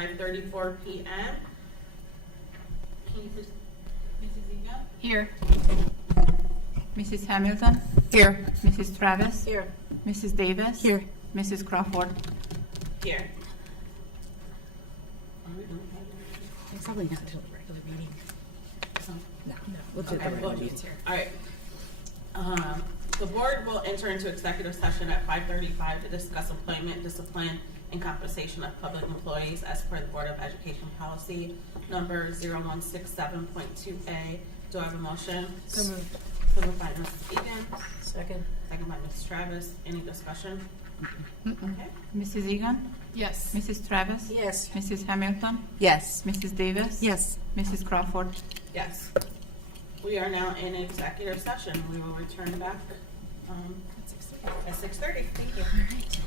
5:34 p.m. Can you please, Mrs. Egan? Here. Mrs. Hamilton? Here. Mrs. Travis? Here. Mrs. Davis? Here. Mrs. Crawford? Here. It's probably not until the regular meeting. No, we'll do Okay, the regular well, meetings here. all right. The board will enter into executive session at 5:35 to discuss employment, discipline, and compensation of public employees as per the Board of Education policy number 0167.2A. Do I have a motion? So moved. So moved by Mrs. Egan, Second. second by Mrs. Travis. Any discussion? Okay. Mrs. Egan? Yes. Mrs. Travis? Yes. Mrs. Hamilton? Yes. Mrs. Davis? Yes. Mrs. Crawford? Yes. We are now in executive session. We will return back at 6:30. Thank you. All right.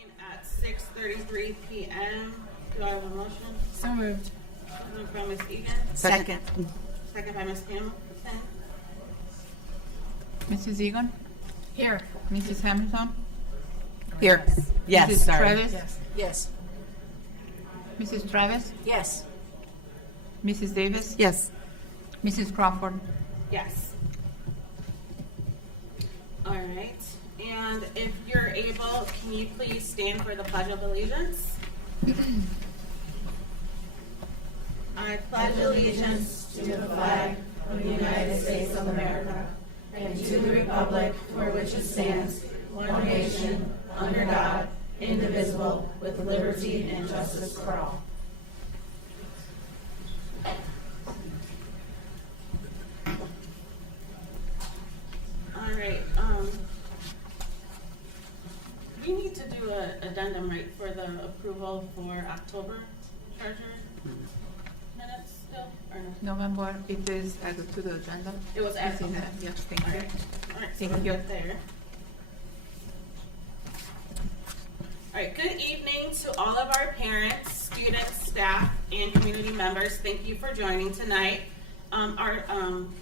Meeting at 6:33 p.m. Do I have a motion? So moved. Motion from Ms. Egan, Second. second by Ms. Hamilton. Mrs. Egan? Here. Mrs. Hamilton? Here. Yes, Mrs. sorry. Travis? Yes. Mrs. Travis? Yes. Mrs. Davis? Yes. Mrs. Crawford? Yes. All right, and if you're able, can you please stand for the Pledge of Allegiance? I pledge allegiance to the flag of the United States of America and to the republic for which it stands, one nation, under God, indivisible, with liberty and justice for all. All right, we need to do an addendum, right, for the approval for October treasurer minutes still, or no? November, it is added to the agenda. It was It's added. in there. Yes, thank All you. right, all right, so Thank we're you. good there. All right, good evening to all of our parents, students, staff, and community members. Thank you for joining tonight.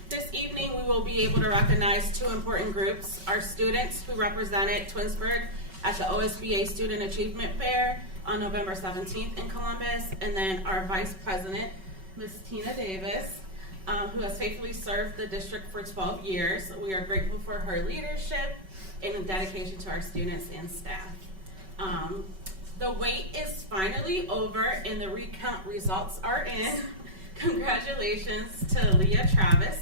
This evening, we will be able to recognize two important groups: our students who represented Twinsburg at the OSBA Student Achievement Fair on November 17th in Columbus, and then our Vice President, Ms. Tina Davis, who has faithfully served the district for 12 years. We are grateful for her leadership and dedication to our students and staff. The wait is finally over and the recount results are in. Congratulations to Leah Travis,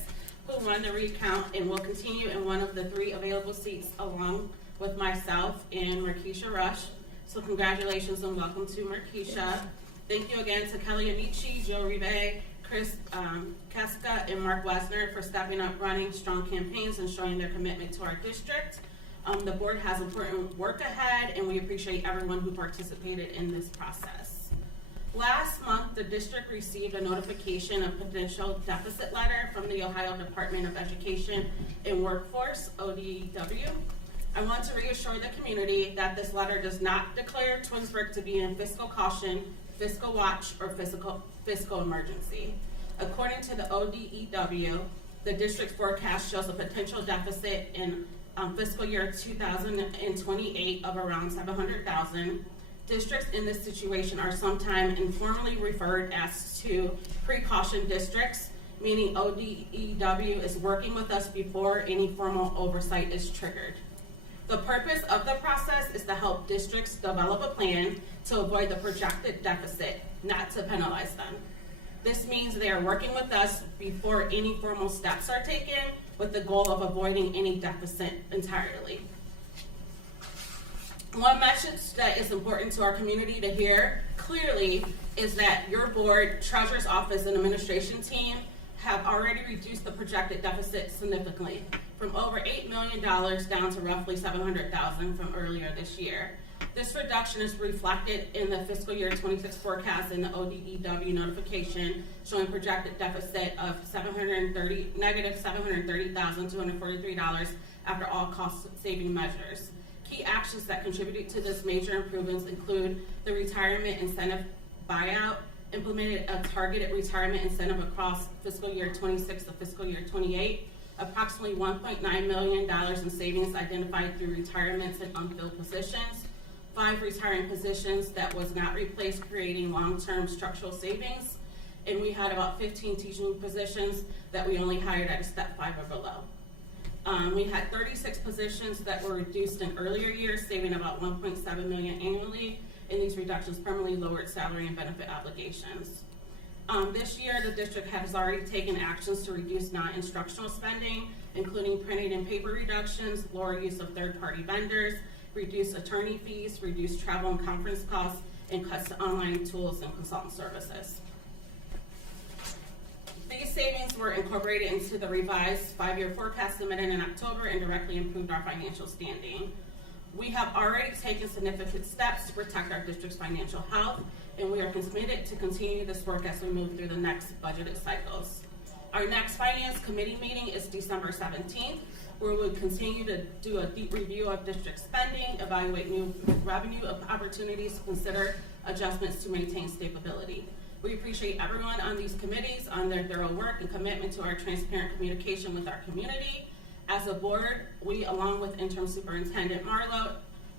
who won the recount and will continue in one of the 3 available seats along with myself and Markeisha Rush. So congratulations and welcome to Markeisha. Thank you again to Kelly Amici, Joe Rive, Chris Keska, and Mark Wesner for stepping up, running strong campaigns, and showing their commitment to our district. The board has important work ahead, and we appreciate everyone who participated in this process. Last month, the district received a notification of potential deficit letter from the Ohio Department of Education and Workforce, ODEW. I want to reassure the community that this letter does not declare Twinsburg to be in fiscal caution, fiscal watch, or fiscal emergency. According to the ODEW, the district's forecast shows a potential deficit in fiscal year 2028 of around $700,000. Districts in this situation are sometimes informally referred as to precaution districts, meaning ODEW is working with us before any formal oversight is triggered. The purpose of the process is to help districts develop a plan to avoid the projected deficit, not to penalize them. This means they are working with us before any formal steps are taken, with the goal of avoiding any deficit entirely. One message that is important to our community to hear clearly is that your board, treasurer's office, and administration team have already reduced the projected deficit significantly, from over $8 million down to roughly $700,000 from earlier this year. This reduction is reflected in the fiscal year 26 forecast in the ODEW notification, showing projected deficit of negative $730,243 after all cost-saving measures. Key actions that contributed to this major improvements include the retirement incentive buyout, implemented a targeted retirement incentive across fiscal year 26 to fiscal year 28, approximately $1.9 million in savings identified through retirements and unfilled positions, 5 retiring positions that was not replaced, creating long-term structural savings, and we had about 15 teaching positions that we only hired at a step 5 or below. We had 36 positions that were reduced in earlier years, saving about $1.7 million annually, and these reductions permanently lowered salary and benefit obligations. This year, the district has already taken actions to reduce non-instructional spending, including printing and paper reductions, lower use of third-party vendors, reduced attorney fees, reduced travel and conference costs, and cuts to online tools and consultant services. These savings were incorporated into the revised 5-year forecast submitted in October and directly improved our financial standing. We have already taken significant steps to protect our district's financial health, and we are committed to continue this work as we move through the next budgeted cycles. Our next finance committee meeting is December 17th, where we'll continue to do a deep review of district spending, evaluate new revenue opportunities, consider adjustments to maintain stability. We appreciate everyone on these committees on their thorough work and commitment to our transparent communication with our community. As a board, we, along with Interim Superintendent Marlowe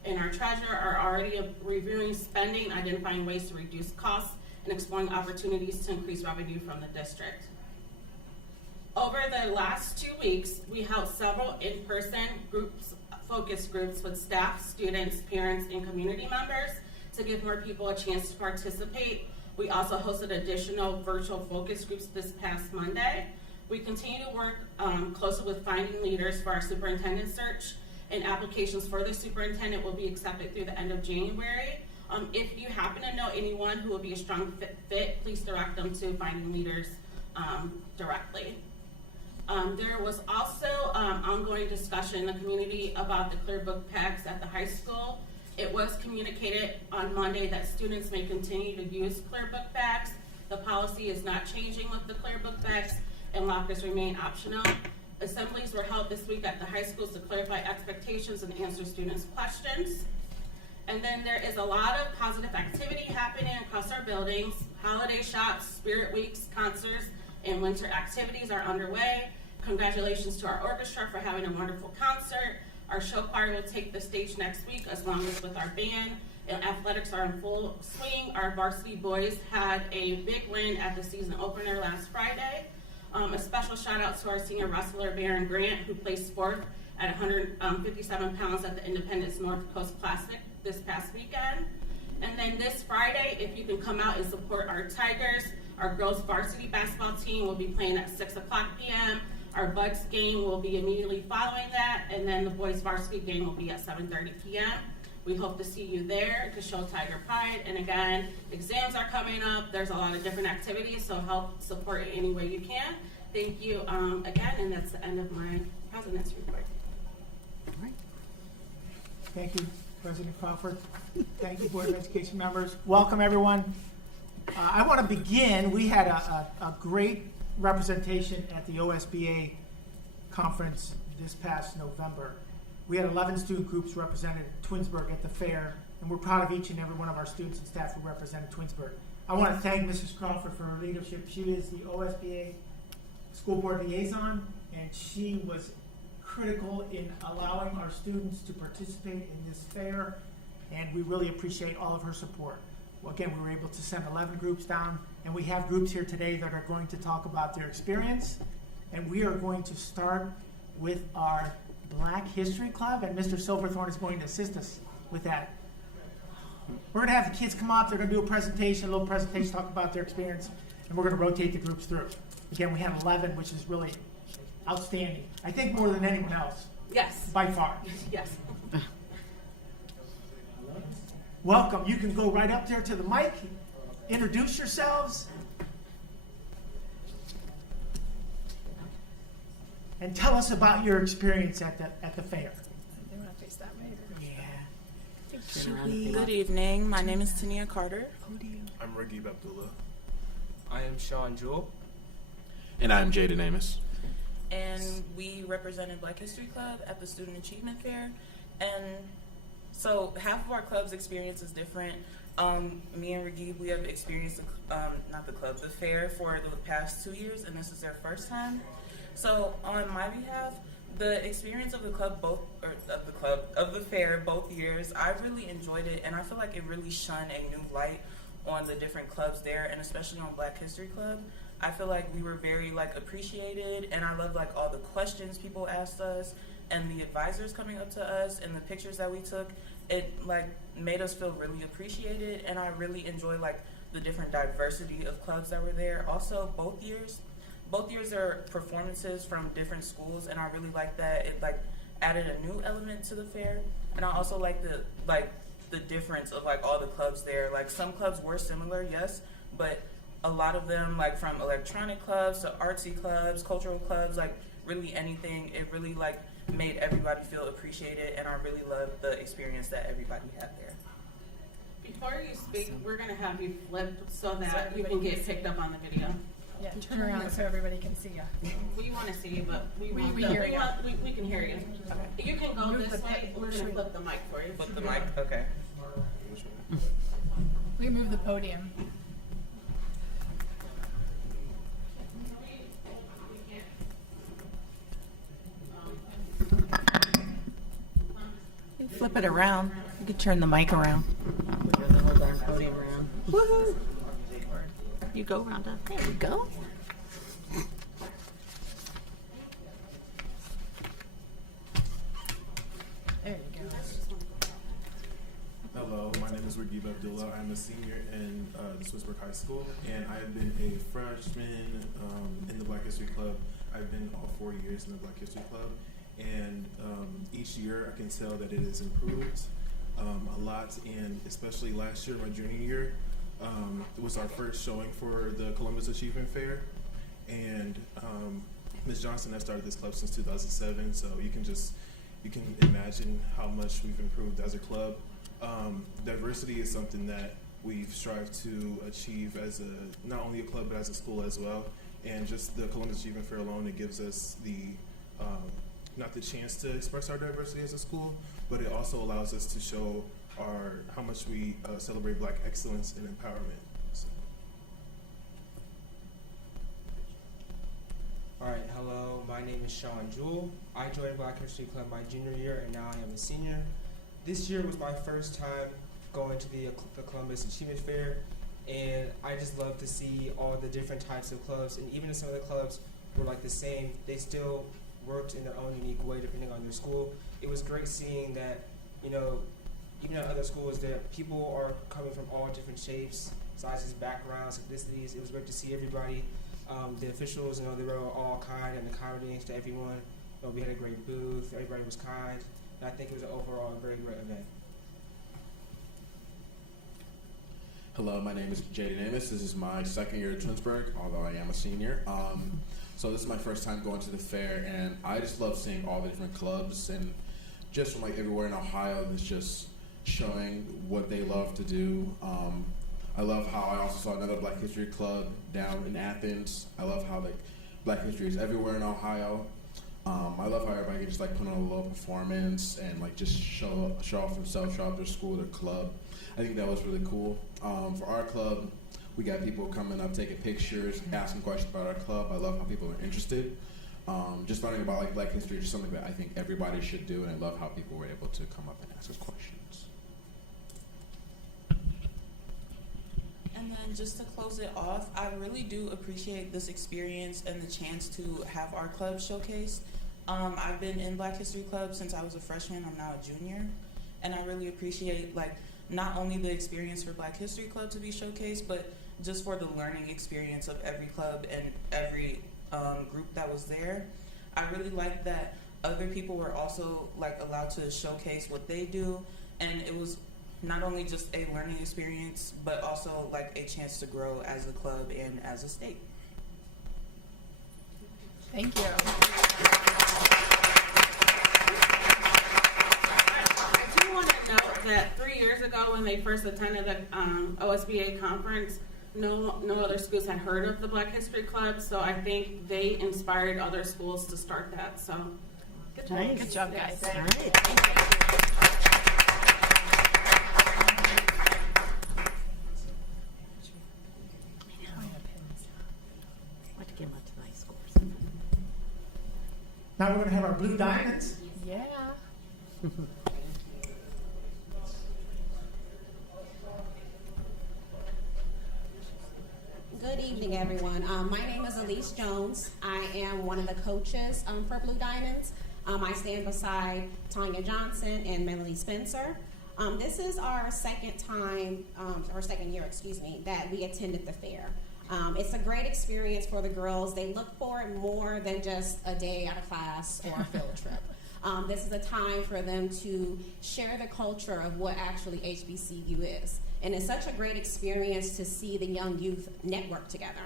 and our treasurer, are already reviewing spending, identifying ways to reduce costs, and exploring opportunities to increase revenue from the district. Over the last 2 weeks, we held several in-person focus groups with staff, students, parents, and community members to give more people a chance to participate. We also hosted additional virtual focus groups this past Monday. We continue to work closely with finding leaders for our superintendent search, and applications for the superintendent will be accepted through the end of January. If you happen to know anyone who will be a strong fit, please direct them to finding leaders directly. There was also ongoing discussion in the community about the clear book packs at the high school. It was communicated on Monday that students may continue to use clear book bags. The policy is not changing with the clear book bags, and lockers remain optional. Assemblies were held this week at the high schools to clarify expectations and answer students' questions. And then there is a lot of positive activity happening across our buildings. Holiday shops, spirit weeks, concerts, and winter activities are underway. Congratulations to our orchestra for having a wonderful concert. Our show choir will take the stage next week, as long as with our band. And athletics are in full swing. Our varsity boys had a big win at the season opener last Friday. A special shout out to our senior wrestler, Baron Grant, who placed fourth at 157 pounds at the Independence North Coast Classic this past weekend. And then this Friday, if you can come out and support our Tigers, our girls varsity basketball team will be playing at 6 o'clock p.m. Our Bucks game will be immediately following that, and then the boys varsity game will be at 7:30 p.m. We hope to see you there to show Tiger pride. And again, exams are coming up. There's a lot of different activities, so help support it any way you can. Thank you again, and that's the end of my president's report. All right. Thank you, President Crawford. Thank you, Board of Education members. Welcome, everyone. I want to begin. We had a great representation at the OSBA conference this past November. We had 11 student groups represented Twinsburg at the fair, and we're proud of each and every one of our students and staff who represented Twinsburg. I want to thank Mrs. Crawford for her leadership. She is the OSBA school board liaison, and she was critical in allowing our students to participate in this fair, and we really appreciate all of her support. Well, again, we were able to send 11 groups down, and we have groups here today that are going to talk about their experience, and we are going to start with our Black History Club, and Mr. Silverthorne is going to assist us with that. We're going to have the kids come up, they're going to do a presentation, a little presentation, talk about their experience, and we're going to rotate the groups through. Again, we have 11, which is really outstanding. I think more than anyone else. Yes. By far. Yes. Welcome. You can go right up there to the mic, introduce yourselves, and tell us about your experience at the fair. They want to face that way. Yeah. Good evening. My name is Tania Carter. I'm Ragib Abdullah. I am Sean Jewell. And I'm Jaden Amos. And we represented Black History Club at the Student Achievement Fair. And so half of our club's experience is different. Me and Ragib, we have experienced the fair for the past 2 years, and this is their first time. So on my behalf, the experience of the fair both years, I really enjoyed it, and I feel like it really shone a new light on the different clubs there, and especially on Black History Club. I feel like we were very appreciated, and I love all the questions people asked us, and the advisors coming up to us, and the pictures that we took. It made us feel really appreciated, and I really enjoy the different diversity of clubs that were there. Also, both years are performances from different schools, and I really like that. It added a new element to the fair, and I also like the difference of all the clubs there. Some clubs were similar, yes, but a lot of them, from electronic clubs to artsy clubs, cultural clubs, really anything. It really made everybody feel appreciated, and I really loved the experience that everybody had there. Before you speak, we're going to have you flip so that you can get picked up on the video. Yeah, turn around so everybody can see you. We want to see you, but we We- want we the- hear we you. want- we can hear you. Okay. You can go Move this the way. We're gonna should- flip the mic for you. With the mic, okay. Which one? We move the podium. You flip it around. You could turn the mic around. Move the whole darn podium around. Woohoo! You go, Rhonda. There you go. There you go. Hello, my name is Regib Abdullah. I'm a senior in the Twinsburg High School, and I've been a freshman in the Black History Club. I've been all 4 years in the Black History Club, and each year I can tell that it has improved a lot, and especially last year, my junior year, it was our first showing for the Columbus Achievement Fair, and Ms. Johnson has started this club since 2007, so you can imagine how much we've improved as a club. Diversity is something that we've strived to achieve as not only a club but as a school as well. And just the Columbus Achievement Fair alone, it gives us not the chance to express our diversity as a school, but it also allows us to show how much we celebrate Black excellence and empowerment. So. Alright, hello, my name is Sean Jewell. I joined Black History Club my junior year and now I am a senior. This year was my first time going to the Columbus Achievement Fair, and I just love to see all the different types of clubs, and even if some of the clubs were like the same, they still worked in their own unique way depending on their school. It was great seeing that, you know, even at other schools, that people are coming from all different shapes, sizes, backgrounds, ethnicities. It was great to see everybody. The officials, they were all kind and accommodating to everyone. We had a great booth. Everybody was kind. And I think it was overall a very great event. Hello, my name is Jaden Amos. This is my second year at Twinsburg, although I am a senior. So this is my first time going to the fair, and I just love seeing all the different clubs, and just from like everywhere in Ohio, it's just showing what they love to do. I love how I also saw another Black History Club down in Athens. I love how like Black history is everywhere in Ohio. I love how everybody can just like put on a little performance and like just show off themselves, show off their school, their club. I think that was really cool. For our club, we got people coming up, taking pictures, asking questions about our club. I love how people are interested. Just learning about like Black history is just something that I think everybody should do, and I love how people were able to come up and ask us questions. And then just to close it off, I really do appreciate this experience and the chance to have our club showcased. I've been in Black History Club since I was a freshman. I'm now a junior. And I really appreciate not only the experience for Black History Club to be showcased, but just for the learning experience of every club and every group that was there. I really like that other people were also allowed to showcase what they do, and it was not only just a learning experience, but also a chance to grow as a club and as a state. Thank you. I do want to note that 3 years ago when they first attended the OSBA conference, no other schools had heard of the Black History Club, so I think they inspired other schools to start that. So, good job. Nice. Good job, guys. All right. What to give up to nice scores. Now we're going to have our blue diamonds. Yeah. Good evening, everyone. My name is Elise Jones. I am one of the coaches for Blue Diamonds. I stand beside Tanya Johnson and Melanie Spencer. This is our second year, that we attended the fair. It's a great experience for the girls. They look for it more than just a day out of class or a field trip. This is a time for them to share the culture of what actually HBCU is. And it's such a great experience to see the young youth network together.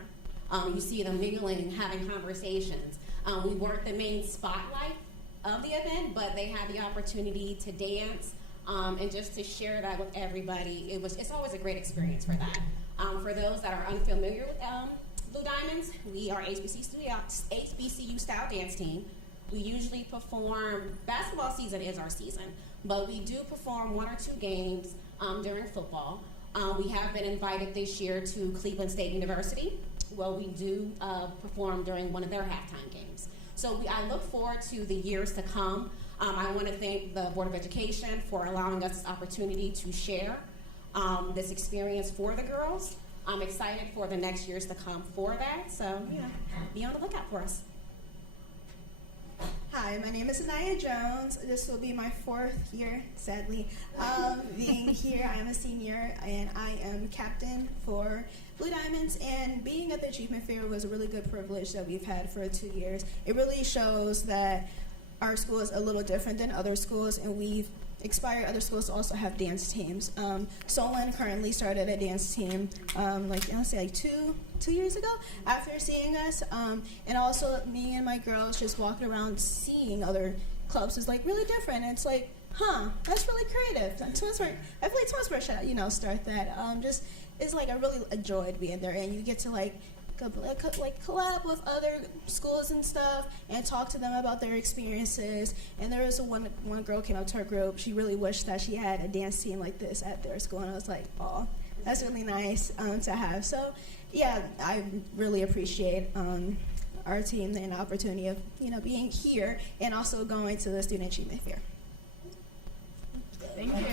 You see them mingling, having conversations. We weren't the main spotlight of the event, but they had the opportunity to dance and just to share that with everybody. It's always a great experience for that. For those that are unfamiliar with Blue Diamonds, we are HBCU style dance team. We usually perform, basketball season is our season, but we do perform 1 or 2 games during football. We have been invited this year to Cleveland State University, where we do perform during one of their halftime games. So I look forward to the years to come. I want to thank the Board of Education for allowing us this opportunity to share this experience for the girls. I'm excited for the next years to come for that. So, be on the lookout for us. Hi, my name is Anaya Jones. This will be my 4th year, sadly, being here. I'm a senior, and I am captain for Blue Diamonds. And being at the Achievement Fair was a really good privilege that we've had for 2 years. It really shows that our school is a little different than other schools, and we've inspired other schools to also have dance teams. Solon currently started a dance team, like 2 years ago after seeing us. And also me and my girls just walking around seeing other clubs is like really different. It's like, that's really creative. And Twinsburg, I feel like Twinsburg should, start that. It's like I really enjoyed being there, and you get to like collab with other schools and stuff and talk to them about their experiences. And there was one girl came up to our group. She really wished that she had a dance team like this at their school, and I was like, oh, that's really nice to have. So yeah, I really appreciate our team and the opportunity of being here and also going to the Student Achievement Fair. Thank you.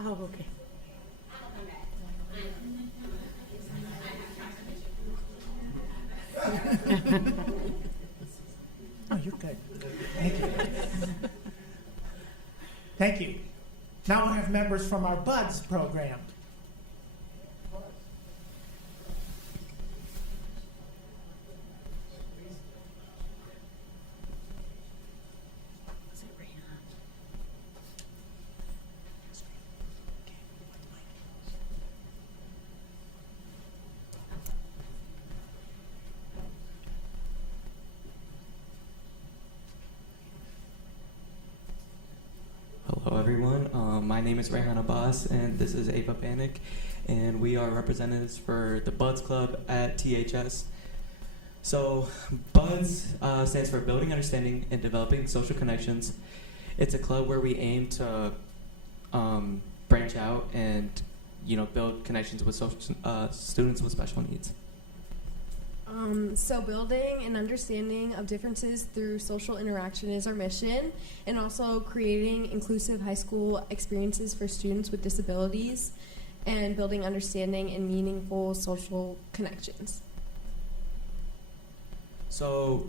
Oh, okay. Oh, you're good. Thank you. Thank you. Now we'll have members from our BUDS program. Hello everyone, my name is Rayhan Abbas and this is Ava Panic, and we are representatives for the BUDS Club at THS. So BUDS stands for Building Understanding and Developing Social Connections. It's a club where we aim to branch out and build connections with students with special needs. So building an understanding of differences through social interaction is our mission, and also creating inclusive high school experiences for students with disabilities and building understanding and meaningful social connections. So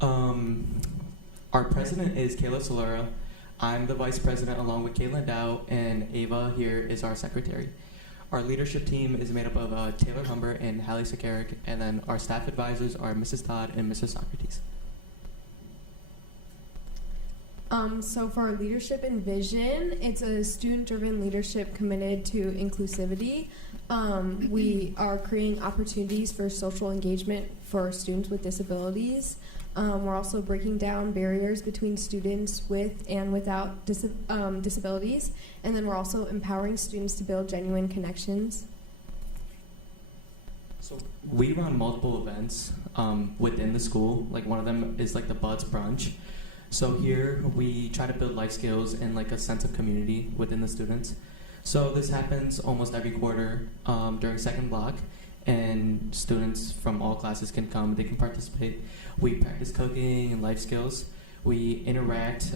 our president is Kayla Solera. I'm the vice president along with Caitlin Dow, and Ava here is our secretary. Our leadership team is made up of Taylor Humber and Hallie Sakaric, and then our staff advisors are Mrs. Todd and Mr. Socrates. So for our leadership and vision, it's a student-driven leadership committed to inclusivity. We are creating opportunities for social engagement for students with disabilities. We're also breaking down barriers between students with and without disabilities. And then we're also empowering students to build genuine connections. So we run multiple events within the school. Like one of them is like the BUDS Brunch. So here we try to build life skills and like a sense of community within the students. So this happens almost every quarter during second block, and students from all classes can come, they can participate. We practice cooking and life skills. We interact.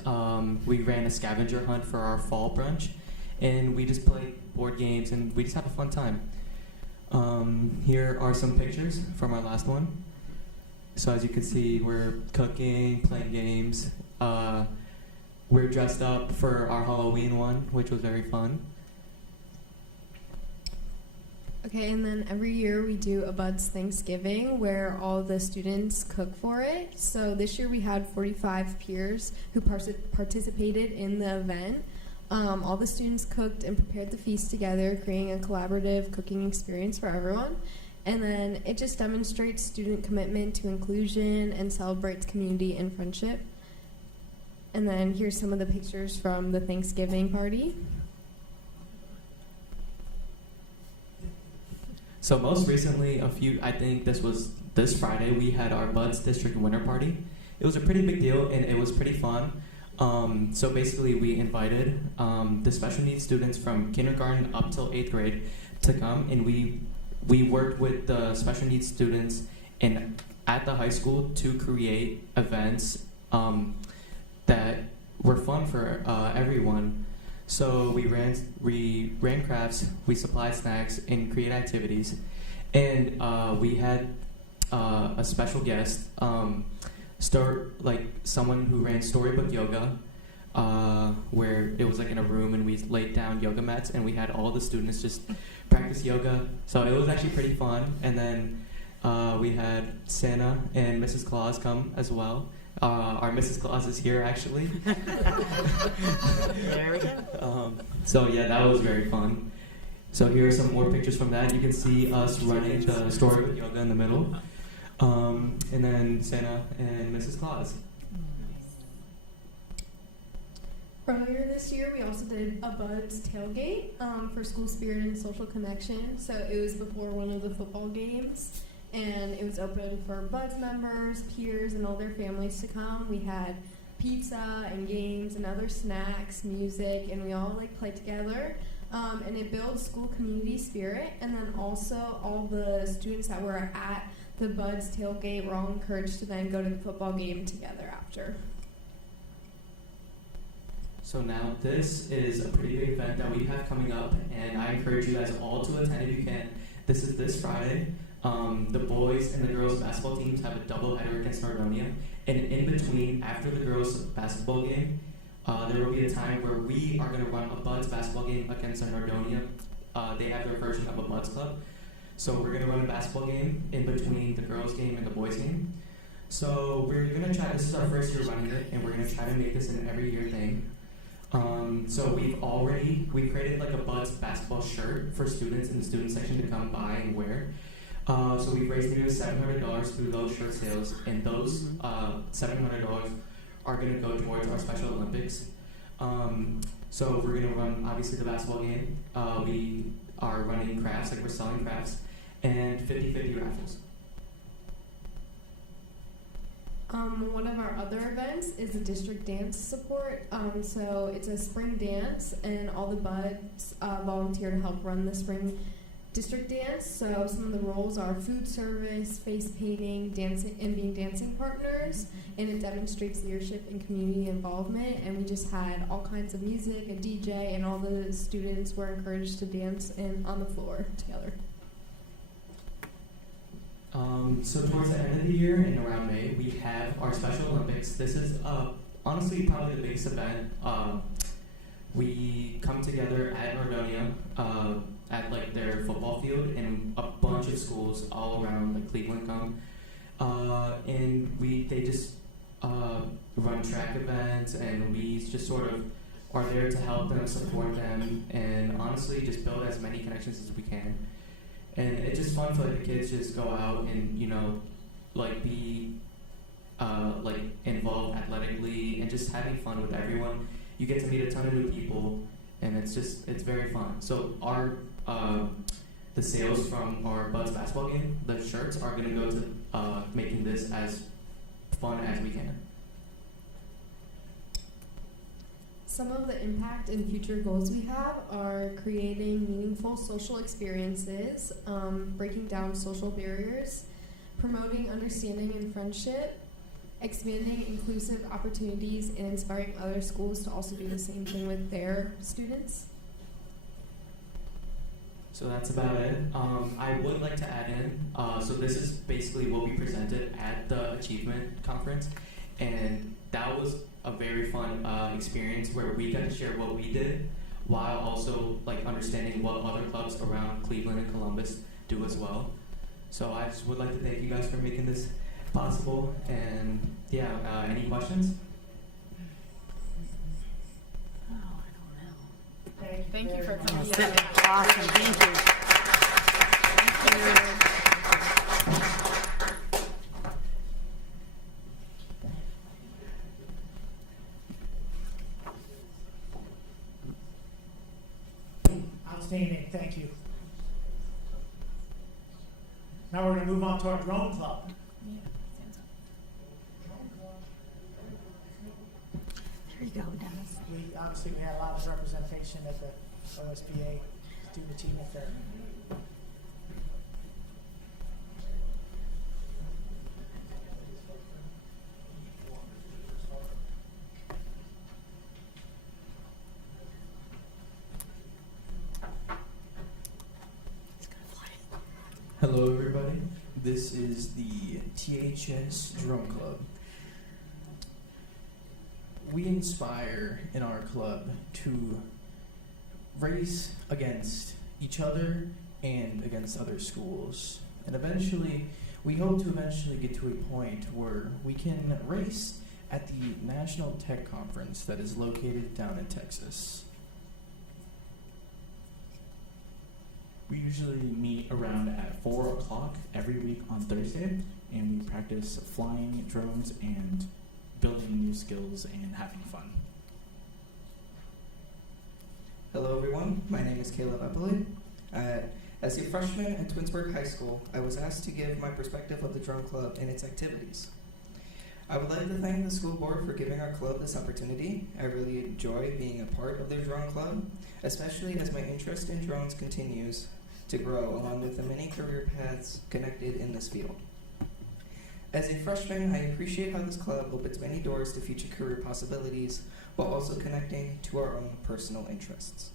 We ran a scavenger hunt for our fall brunch, and we just play board games, and we just have a fun time. Here are some pictures from our last one. So as you can see, we're cooking, playing games. We're dressed up for our Halloween one, which was very fun. Okay, and then every year we do a BUDS Thanksgiving where all the students cook for it. So this year we had 45 peers who participated in the event. All the students cooked and prepared the feast together, creating a collaborative cooking experience for everyone. And then it just demonstrates student commitment to inclusion and celebrates community and friendship. And then here's some of the pictures from the Thanksgiving party. So most recently, I think this was this Friday, we had our Buds District Winter Party. It was a pretty big deal and it was pretty fun. So basically we invited the special needs students from kindergarten up till 8th grade to come, and we worked with the special needs students at the high school to create events that were fun for everyone. So we ran crafts, we supplied snacks, and created activities. And we had a special guest, someone who ran storybook yoga, where it was like in a room and we laid down yoga mats and we had all the students just practice yoga. So it was actually pretty fun. And then we had Santa and Mrs. Claus come as well. Our Mrs. Claus is here actually. There we go. So yeah, that was very fun. So here are some more pictures from that. You can see us running the storybook yoga in the middle. And then Santa and Mrs. Claus. Earlier this year, we also did a Buds tailgate for school spirit and social connection. So it was before one of the football games, and it was open for Buds members, peers, and all their families to come. We had pizza and games and other snacks, music, and we all played together. And it builds school community spirit. And then also all the students that were at the Buds tailgate were all encouraged to then go to the football game together after. So now this is a pretty big event that we have coming up, and I encourage you guys all to attend if you can. This is this Friday. The boys and the girls basketball teams have a doubleheader against Nordonia, and in between, after the girls basketball game, there will be a time where we are going to run a Buds basketball game against Nordonia. They have their version of a Buds club. So we're going to run a basketball game in between the girls game and the boys game. So we're going to try, this is our first year running it, and we're going to try to make this an every year thing. So we created like a Buds basketball shirt for students in the student section to come buy and wear. So we've raised nearly $700 through those shirt sales, and those $700 are going to go towards our Special Olympics. So we're going to run, obviously, the basketball game. We are running crafts, like we're selling crafts, and 50-50 raffles. One of our other events is a district dance support. So it's a spring dance, and all the Buds volunteer to help run the spring district dance. So some of the roles are food service, face painting, dancing, and being dancing partners. And it demonstrates leadership and community involvement. And we just had all kinds of music, a DJ, and all the students were encouraged to dance on the floor together. So towards the end of the year, and around May, we have our Special Olympics. This is honestly probably the biggest event. We come together at Nordonia at like their football field, and a bunch of schools all around like Cleveland come, and they just run track events, and we just sort of are there to help them, support them, and honestly just build as many connections as we can. And it's just fun for like the kids just go out and be involved athletically and just having fun with everyone. You get to meet a ton of new people, and it's very fun. So our the sales from our Buds basketball game, the shirts, are going to go to making this as fun as we can. Some of the impact and future goals we have are creating meaningful social experiences, breaking down social barriers, promoting understanding and friendship, expanding inclusive opportunities, and inspiring other schools to also do the same thing with their students. So that's about it. I would like to add in, so this is basically what we presented at the Achievement Conference, and that was a very fun experience where we got to share what we did while also understanding what other clubs around Cleveland and Columbus do as well. So I just would like to thank you guys for making this possible, and any questions? Oh, I don't know. Thank you for coming. Awesome. Thank you. Thank you. abstaining, thank you. Now we're going to move on to our drone club. There you go, Dennis. Obviously we had a lot of representation at the OSBA Student Achievement Fair. Hello everybody, this is the THS Drum Club. We inspire in our club to race against each other and against other schools. And eventually, we hope to eventually get to a point where we can race at the National Tech Conference that is located down in Texas. We usually meet around at 4 o'clock every week on Thursday, and we practice flying drones and building new skills and having fun. Hello everyone, my name is Caleb Eppley. As a freshman at Twinsburg High School, I was asked to give my perspective of the Drum Club and its activities. I would like to thank the school board for giving our club this opportunity. I really enjoy being a part of the Drone Club, especially as my interest in drones continues to grow along with the many career paths connected in this field. As a freshman, I appreciate how this club opens many doors to future career possibilities while also connecting to our own personal interests.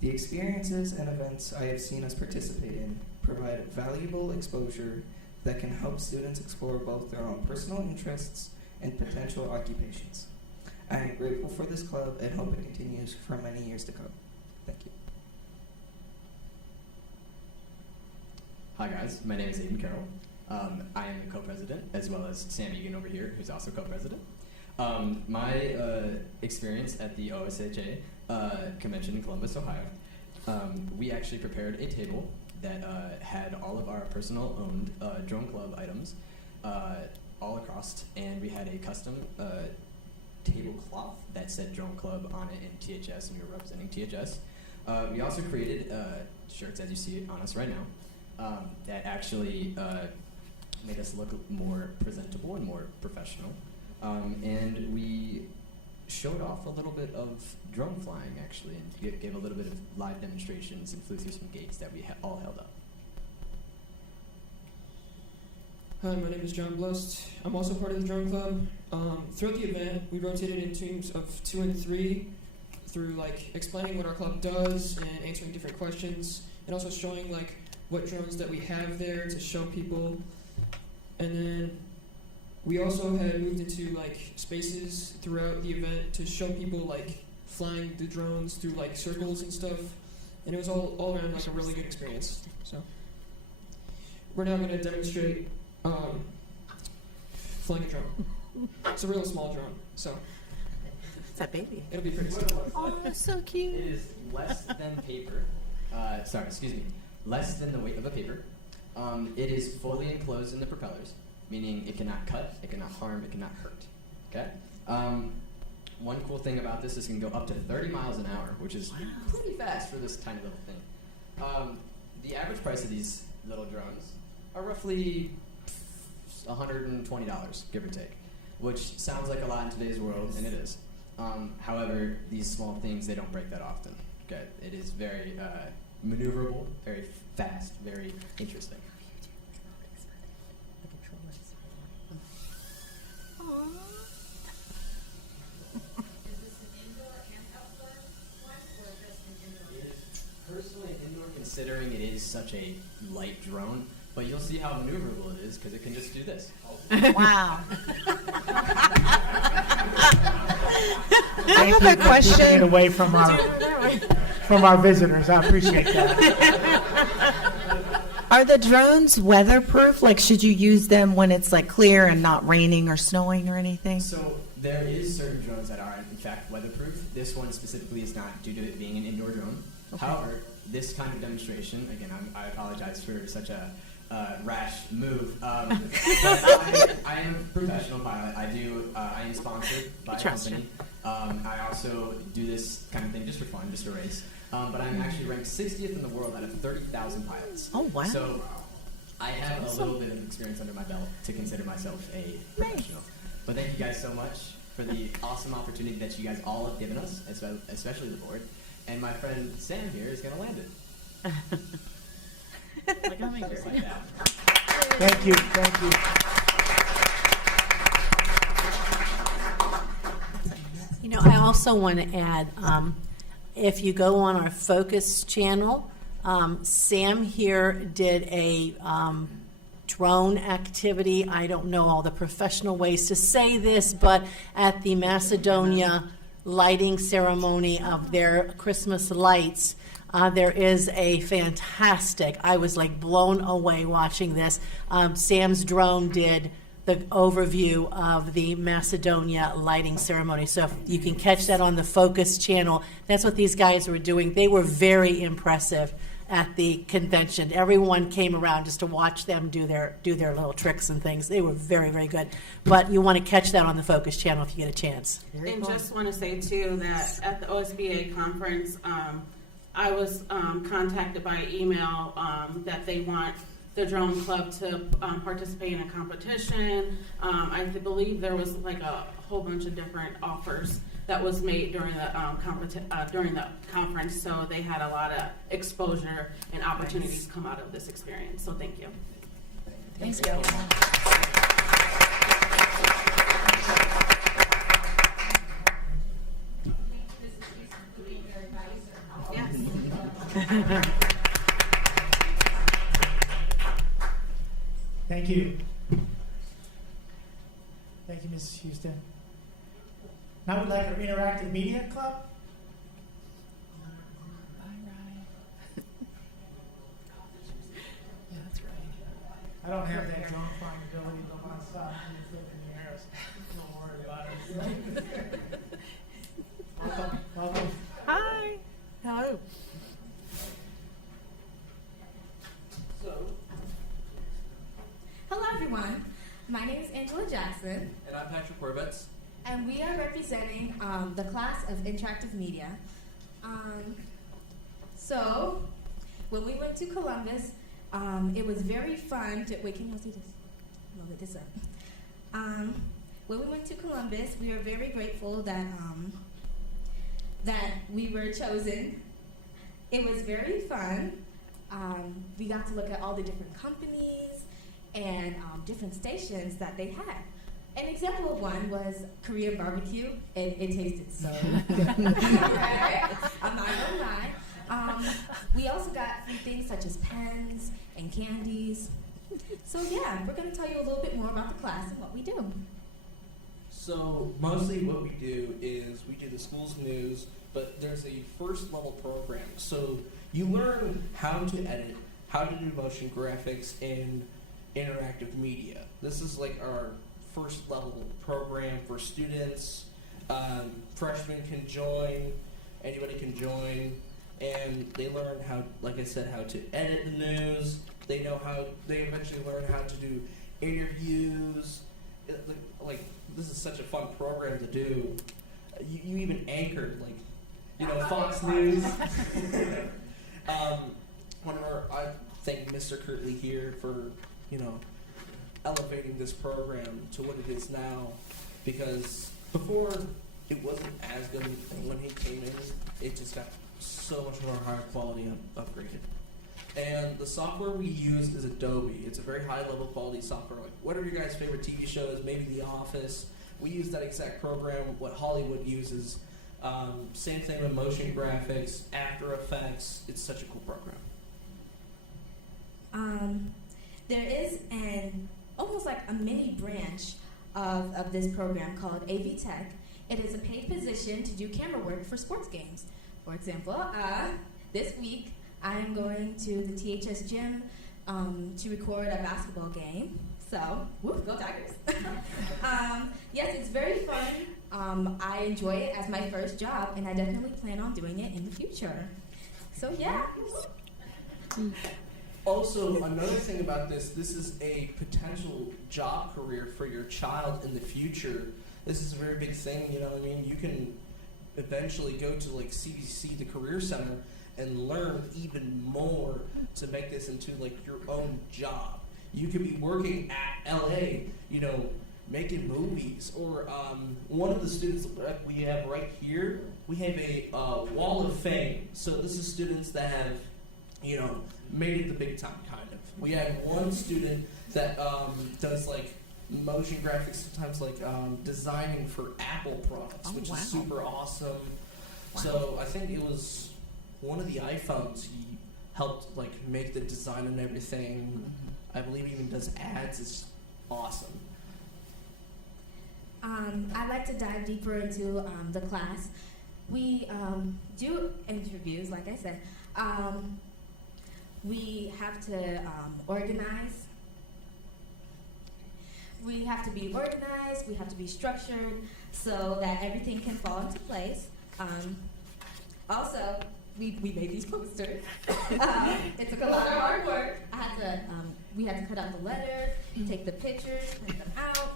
The experiences and events I have seen us participate in provide valuable exposure that can help students explore both their own personal interests and potential occupations. I am grateful for this club and hope it continues for many years to come. Thank you. Hi guys, my name is Aiden Carroll. I am the co-president, as well as Sam Egan over here, who's also co-president. My experience at the OSHA convention in Columbus, Ohio, we actually prepared a table that had all of our personal owned drone club items all across, and we had a custom tablecloth that said drone club on it in THS, and we were representing THS. We also created shirts, as you see it on us right now, that actually made us look more presentable and more professional. And we showed off a little bit of drone flying, actually, and gave a little bit of live demonstrations and flew through some gates that we all held up. Hi, my name is John Blust. I'm also part of the Drone Club. Throughout the event, we rotated in teams of 2 and 3 through explaining what our club does and answering different questions, and also showing what drones that we have there to show people. And then we also had moved into spaces throughout the event to show people flying the drones through circles and stuff, and it was all around a really good experience. So we're now going to demonstrate flying a drone. It's a real small drone, so It's a baby. it'll be pretty simple. Oh, that's so cute. It is less than paper. Less than the weight of a paper. It is fully enclosed in the propellers, meaning it cannot cut, it cannot harm, it cannot hurt. Okay? One cool thing about this is it can go up to 30 miles an hour, which is pretty fast for this tiny little thing. The average price of these little drones are roughly $120, give or take, which sounds like a lot in today's world, and it is. However, these small things, they don't break that often. Okay? It is very maneuverable, very fast, very interesting. Personally, indoor, considering it is such a light drone, but you'll see how maneuverable it is because it can just do this. Wow. I have a question. Keeping it away from our visitors. I appreciate that. Are the drones weatherproof? Should you use them when it's clear and not raining or snowing or anything? So there is certain drones that are in fact weatherproof. This one specifically is not due to it being an indoor drone. Okay. However, this kind of demonstration, again, I apologize for such a rash move. But I am a professional pilot. I am sponsored by a company. I also do this kind of thing just for fun, just a race. But I'm actually ranked 60th in the world out of 30,000 pilots. Oh, wow. So I have a little bit of experience under my belt to consider myself a professional. But thank you guys so much for the awesome opportunity that you guys all have given us, especially the board. And my friend Sam here is going to land it. Just like that. Thank you. Thank you. You know, I also want to add, if you go on our Focus channel, Sam here did a drone activity. I don't know all the professional ways to say this, but at the Macedonia lighting ceremony of their Christmas lights, there is a fantastic, I was like blown away watching this. Sam's drone did the overview of the Macedonia lighting ceremony. So if you can catch that on the Focus channel, that's what these guys were doing. They were very impressive at the convention. Everyone came around just to watch them do their little tricks and things. They were very, very good. But you want to catch that on the Focus channel if you get a chance. And just want to say too that at the OSBA conference, I was contacted by email that they want the drone club to participate in a competition. I believe there was like a whole bunch of different offers that was made during the conference, so they had a lot of exposure and opportunities come out of this experience. So thank you. Thanks, Gail. Yes. Thank you. Thank you, Mrs. Houston. Now we'd like our interactive media club. Yeah, that's right. I don't have that drone flying ability, but my son is living in the air, so don't worry about it. Welcome. Welcome. Hi. Hello. Hello, everyone. My name is Angela Jackson, And I'm Patrick Corbett. and we are representing the class of interactive media. So, when we went to Columbus, it was very fun to wait. Can you see this? I'll get this up. When we went to Columbus, we were very grateful that that we were chosen. It was very fun. We got to look at all the different companies and different stations that they had. An example of one was Korean barbecue. It tasted so good. Right? I'm not gonna lie. We also got some things such as pens and candies. So yeah, we're gonna tell you a little bit more about the class and what we do. So mostly what we do is we do the school's news, but there's a first level program. So you learn how to edit, how to do motion graphics in interactive media. This is like our first level program for students. Freshmen can join, anybody can join, and they learn how, like I said, how to edit the news. They eventually learn how to do interviews. This is such a fun program to do. You even anchored, Fox News. I thank Mr. Kirtley here for, elevating this program to what it is now, because before it wasn't as good. When he came in, it just got so much more higher quality upgraded. And the software we use is Adobe. It's a very high level quality software. Like whatever your guys' favorite TV show is, maybe The Office. We use that exact program. What Hollywood uses. Same thing with motion graphics, After Effects. It's such a cool program. There is almost like a mini branch of this program called AV Tech. It is a paid position to do camera work for sports games. For example, this week I am going to the THS gym to record a basketball game. So, whoop, go Tigers. Yes, it's very fun. I enjoy it as my first job, and I definitely plan on doing it in the future. So, yeah. Also, another thing about this is a potential job career for your child in the future. this is a very big thing. You know what I mean? You can eventually go to like CBC, the Career Center, and learn even more to make this into like your own job. You could be working at LA, you know, making movies, or one of the students that we have right here, we have a wall of fame. So this is students that have, you know, made it the big time, kind of. We have one student that does like motion graphics, sometimes like designing for Apple products, which is super awesome. Wow. So I think it was one of the iPhones he helped like make the design and everything. Mm-hmm. I believe he even does ads. It's awesome. I'd like to dive deeper into the class. We do interviews, like I said. We have to organize. We have to be organized. We have to be structured so that everything can fall into place. Also, we made these posters. It took a lot of hard work. We had to cut out the letters, take the pictures, print them out.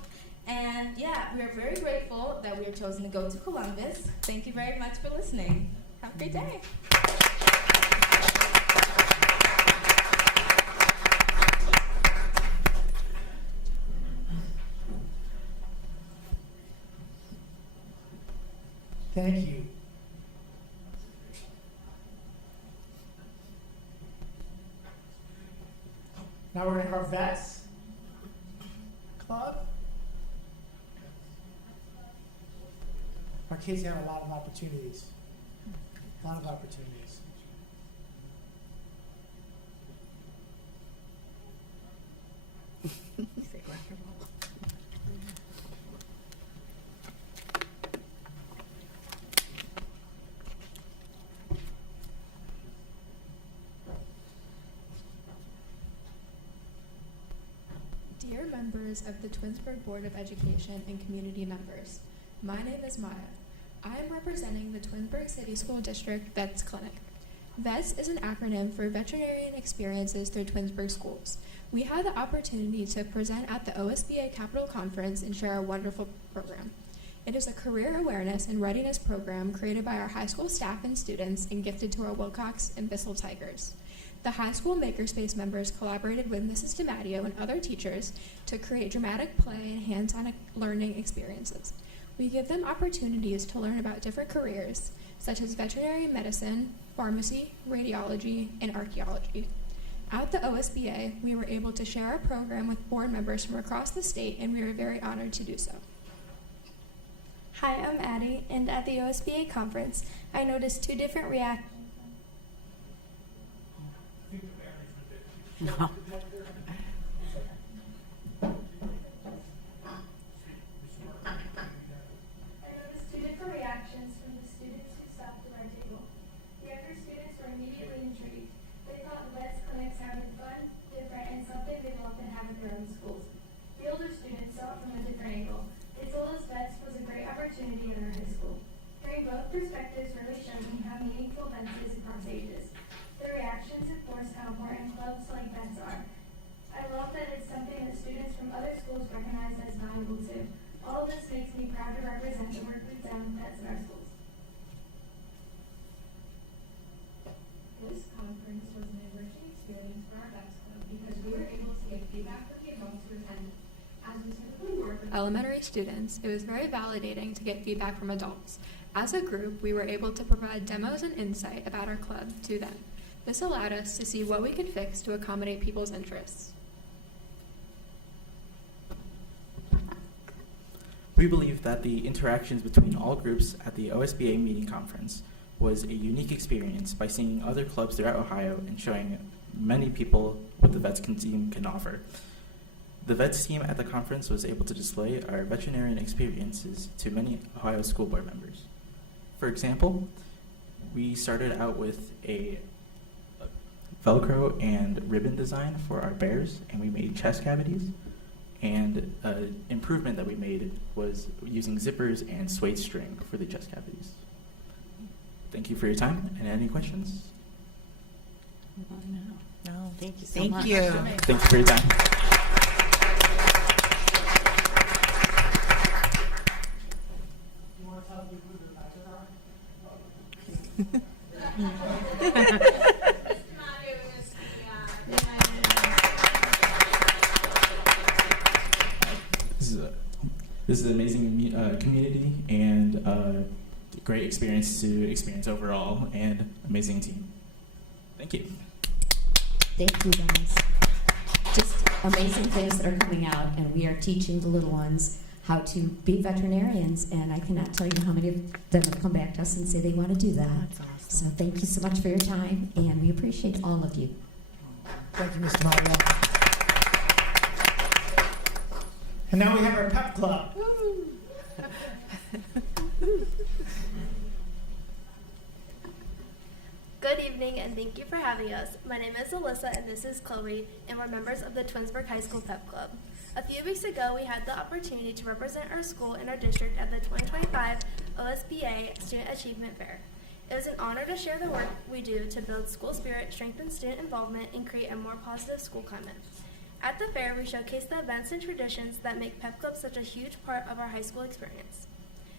And yeah, we are very grateful that we are chosen to go to Columbus. Thank you very much for listening. Have a great day. Thank you. Now we're going to have our vets club. Our kids have a lot of opportunities. A lot of opportunities. Dear members of the Twinsburg Board of Education and community members, my name is Maya. I am representing the Twinsburg City School District Vets Clinic. VETS is an acronym for Veterinarian Experiences Through Twinsburg Schools. We had the opportunity to present at the OSBA Capital Conference and share a wonderful program. It is a career awareness and readiness program created by our high school staff and students and gifted to our Wilcox and Bissell Tigers. The high school makerspace members collaborated with Mrs. DiMatteo and other teachers to create dramatic play and hands-on learning experiences. We give them opportunities to learn about different careers, such as veterinary medicine, pharmacy, radiology, and archaeology. At the OSBA, we were able to share our program with board members from across the state, and we are very honored to do so. Hi, I'm Addie, and at the OSBA conference, I noticed two different reactions. No. Reactions from the students who stopped at our table. The younger students were immediately intrigued. They thought the VETS clinic sounded fun, different, and something they'd love to have in their own schools. The older students saw it from a different angle. They told us VETS was a great opportunity in our high school. Hearing both perspectives really showed me how meaningful VETS is across ages. Their reactions enforce how important clubs like VETS are. I love that it's something that students from other schools recognize as valuable too. All of this makes me proud to represent the work we've done with vets in our schools. This conference was an enriching experience for our vets club because we were able to get feedback from the adults who attended. As we typically work with elementary students, it was very validating to get feedback from adults. As a group, we were able to provide demos and insight about our club to them. This allowed us to see what we could fix to accommodate people's interests. We believe that the interactions between all groups at the OSBA meeting conference was a unique experience by seeing other clubs throughout Ohio and showing many people what the VETS team can offer. The VETS team at the conference was able to display our veterinarian experiences to many Ohio school board members. For example, we started out with a Velcro and ribbon design for our bears, and we made chest cavities. And an improvement that we made was using zippers and suede string for the chest cavities. Thank you for your time, and any questions? No, thank you so Thank much. you. Thank you for your time. This is an amazing community and great experience to experience overall, and amazing team. Thank you. Thank you, guys. Just amazing things that are coming out, and we are teaching the little ones how to be veterinarians, and I cannot tell you how many of them have come back to us and say they want to do that. That's awesome. So thank you so much for your time, and we appreciate all of you. Thank you, Mr. Mario. And now we have our pep club. Good evening, and thank you for having us. My name is Alyssa, and this is Chloe, and we're members of the Twinsburg High School Pep Club. A few weeks ago, we had the opportunity to represent our school and our district at the 2025 OSBA Student Achievement Fair. It was an honor to share the work we do to build school spirit, strengthen student involvement, and create a more positive school climate. At the fair, we showcased the events and traditions that make Pep Club such a huge part of our high school experience.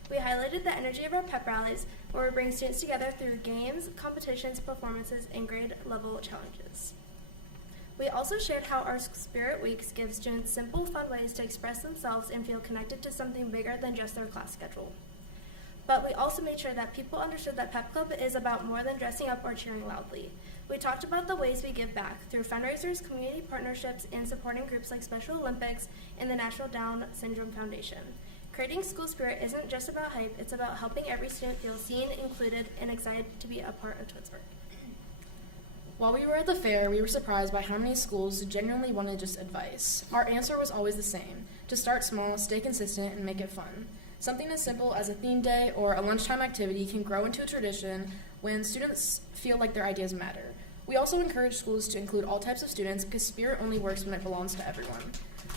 We highlighted the energy of our pep rallies, where we bring students together through games, competitions, performances, and grade-level challenges. We also shared how our Spirit Weeks give students simple, fun ways to express themselves and feel connected to something bigger than just their class schedule. But we also made sure that people understood that Pep Club is about more than dressing up or cheering loudly. We talked about the ways we give back through fundraisers, community partnerships, and supporting groups like Special Olympics and the National Down Syndrome Foundation. Creating school spirit isn't just about hype, it's about helping every student feel seen, included, and excited to be a part of Twinsburg. While we were at the fair, we were surprised by how many schools genuinely wanted just advice. Our answer was always the same: to start small, stay consistent, and make it fun. Something as simple as a theme day or a lunchtime activity can grow into a tradition when students feel like their ideas matter. We also encourage schools to include all types of students because spirit only works when it belongs to everyone.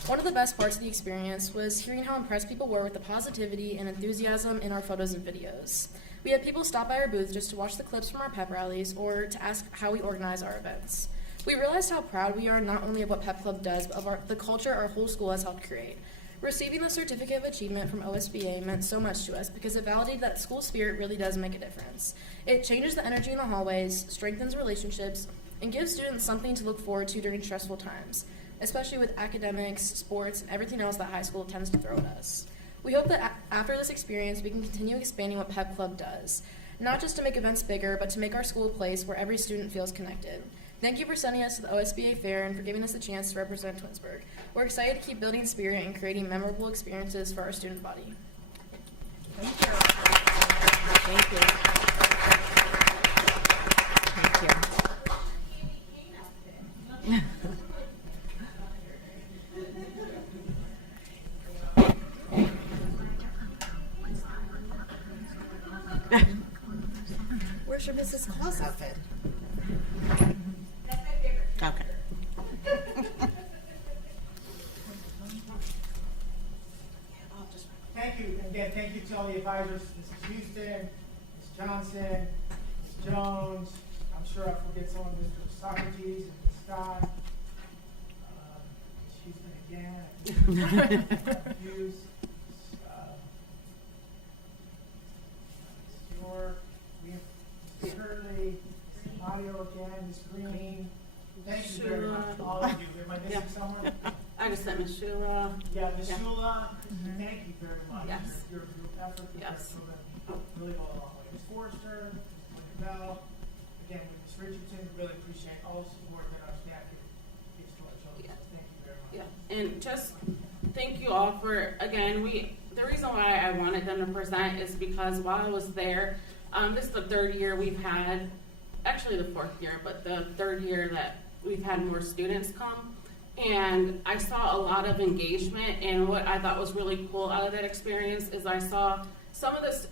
One of the best parts of the experience was hearing how impressed people were with the positivity and enthusiasm in our photos and videos. We had people stop by our booth just to watch the clips from our pep rallies or to ask how we organize our events. We realized how proud we are not only of what Pep Club does, but of the culture our whole school has helped create. Receiving the Certificate of Achievement from OSBA meant so much to us because it validated that school spirit really does make a difference. It changes the energy in the hallways, strengthens relationships, and gives students something to look forward to during stressful times, especially with academics, sports, and everything else that high school tends to throw at us. We hope that after this experience, we can continue expanding what Pep Club does, not just to make events bigger, but to make our school a place where every student feels connected. Thank you for sending us to the OSBA Fair and for giving us the chance to represent Twinsburg. We're excited to keep building spirit and creating memorable experiences for our student body. Thank you. Thank you. Thank you. Where's your Mrs. Claus outfit? That's my favorite. Okay. Thank you. Again, thank you to all the advisors, Mrs. Houston, Ms. Johnson, Ms. Jones. I'm sure I forget someone, Mr. Socrates and Ms. Scott. Ms. Houston again. Hughes. Ms. York. We have Ms. Curley, Ms. Mario again, Ms. Green. Thank you very much, all of you. Am I missing someone? I just sent Ms. Shula. Yeah, Ms. Shula, thank you very much. Yes. Your effort with that program really go a long way. Ms. Forrester, Ms. Bell, again, with Ms. Richardson, really appreciate all the support that our staff gives to our children. So thank you very much. Yeah, and just thank you all for, again, the reason why I wanted them to present is because while I was there, this is the third year we've had, actually the fourth year, but the third year that we've had more students come. And I saw a lot of engagement, and what I thought was really cool out of that experience is I saw some of this,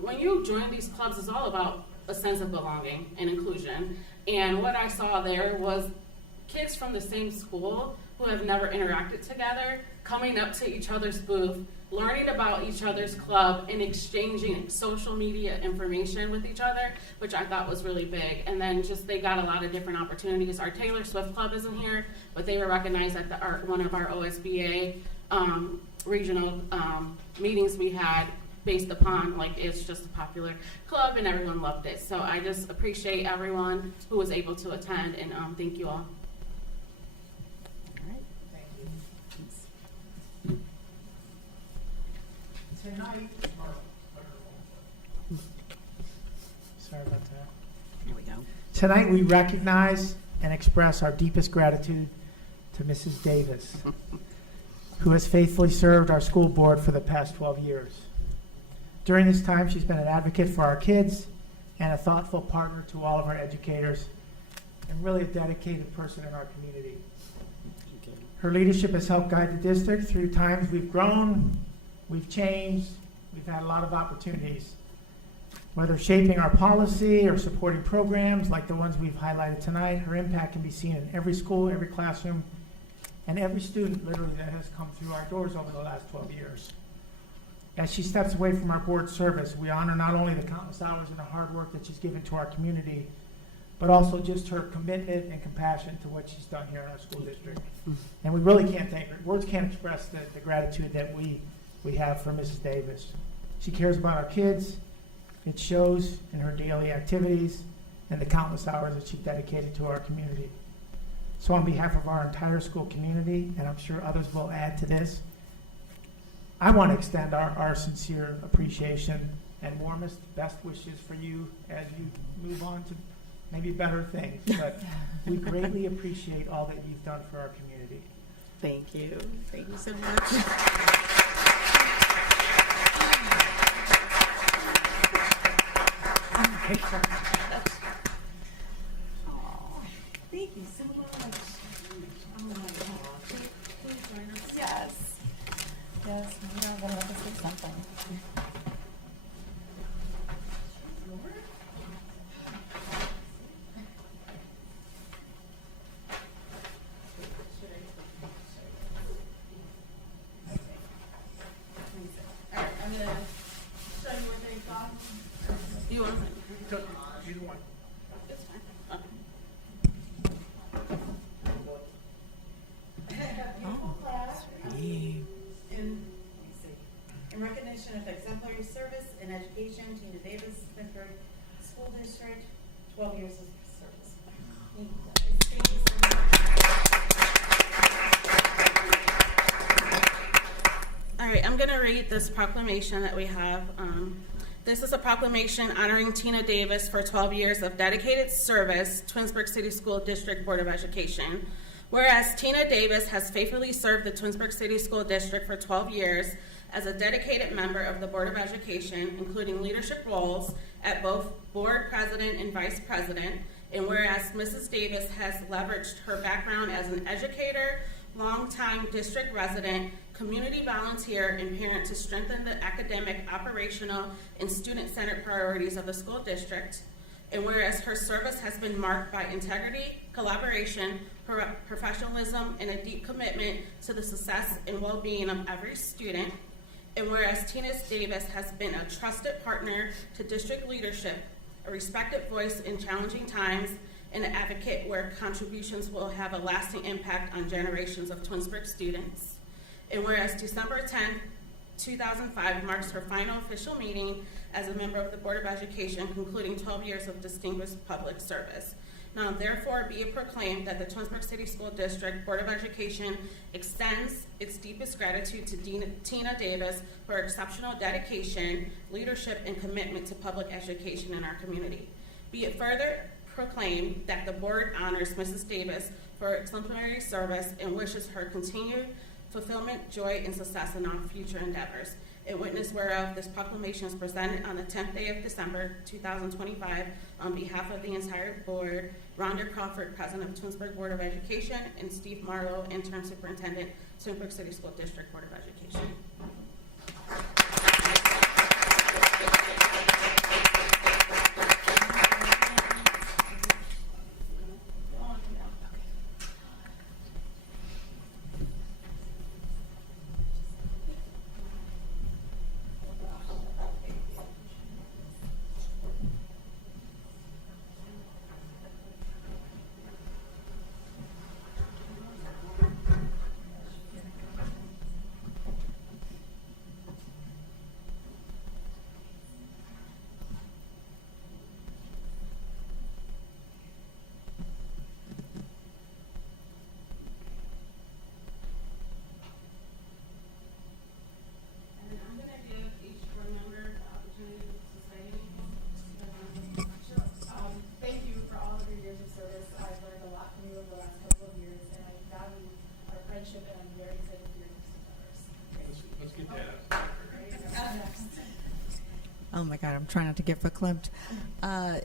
when you join these clubs, it's all about a sense of belonging and inclusion. And what I saw there was kids from the same school who have never interacted together coming up to each other's booth, learning about each other's club, and exchanging social media information with each other, which I thought was really big. And then just they got a lot of different opportunities. Our Taylor Swift Club isn't here, but they were recognized at one of our OSBA regional meetings we had based upon like it's just a popular club and everyone loved it. So I just appreciate everyone who was able to attend, and thank you all. Tonight, sorry about that. Here we go. Tonight we recognize and express our deepest gratitude to Mrs. Davis, who has faithfully served our school board for the past 12 years. During this time, she's been an advocate for our kids and a thoughtful partner to all of our educators, and really a dedicated person in our community. Her leadership has helped guide the district through times we've grown, we've changed, we've had a lot of opportunities. Whether shaping our policy or supporting programs like the ones we've highlighted tonight, her impact can be seen in every school, every classroom, and every student literally that has come through our doors over the last 12 years. As she steps away from our board service, we honor not only the countless hours and the hard work that she's given to our community, but also just her commitment and compassion to what she's done here in our school district. And we really can't thank her. Words can't express the gratitude that we have for Mrs. Davis. She cares about our kids. It shows in her daily activities and the countless hours that she's dedicated to our community. So on behalf of our entire school community, and I'm sure others will add to this, I want to extend our sincere appreciation and warmest best wishes for you as you move on to maybe better things. But we greatly appreciate all that you've done for our community. Thank you. Thank you so much. Thank you so much. Oh my gosh. Please join us. Yes. Yes, we are going to have to say something. Alright, I'm gonna show you where things are. You want Either one. It's fine. In recognition of exemplary service in education, Tina Davis, Twinsburg School District, 12 years of service. Thank you guys. Thank you so much. All right, I'm going to read this proclamation that we have. This is a proclamation honoring Tina Davis for 12 years of dedicated service, Twinsburg City School District Board of Education. Whereas Tina Davis has faithfully served the Twinsburg City School District for 12 years as a dedicated member of the Board of Education, including leadership roles at both board president and vice president, and whereas Mrs. Davis has leveraged her background as an educator, longtime district resident, community volunteer, and parent to strengthen the academic, operational, and student-centered priorities of the school district, and whereas her service has been marked by integrity, collaboration, professionalism, and a deep commitment to the success and well-being of every student, and whereas Tina Davis has been a trusted partner to district leadership, a respected voice in challenging times, and an advocate where contributions will have a lasting impact on generations of Twinsburg students. And whereas December 10, 2005 marks her final official meeting as a member of the Board of Education, concluding 12 years of distinguished public service. Now, therefore, be it proclaimed that the Twinsburg City School District Board of Education extends its deepest gratitude to Tina Davis for her exceptional dedication, leadership, and commitment to public education in our community. Be it further proclaimed that the board honors Mrs. Davis for her exemplary service and wishes her continued fulfillment, joy, and success in all future endeavors. In witness whereof, this proclamation is presented on the 10th day of December, 2025, on behalf of the entire board, Rhonda Crawford, President of Twinsburg Board of Education, and Steve Marlowe, Intern Superintendent, Twinsburg City School District Board of Education. God, I'm trying not to get verklempt.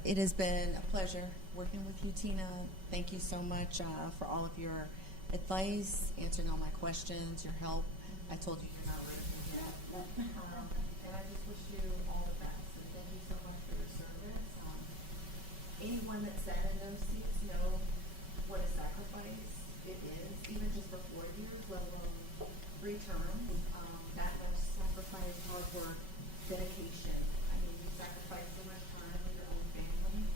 It has been a pleasure working with you, Tina. Thank you so much for all of your advice, answering all my questions, your help. I told you you're not leaving yet. And I just wish you all the best. And thank you so much for your service. Anyone that sat in those seats know what a sacrifice it is, even just for 4 years, let alone 3 terms. That much sacrifice, hard work, dedication. I mean, you sacrifice so much time with your own family,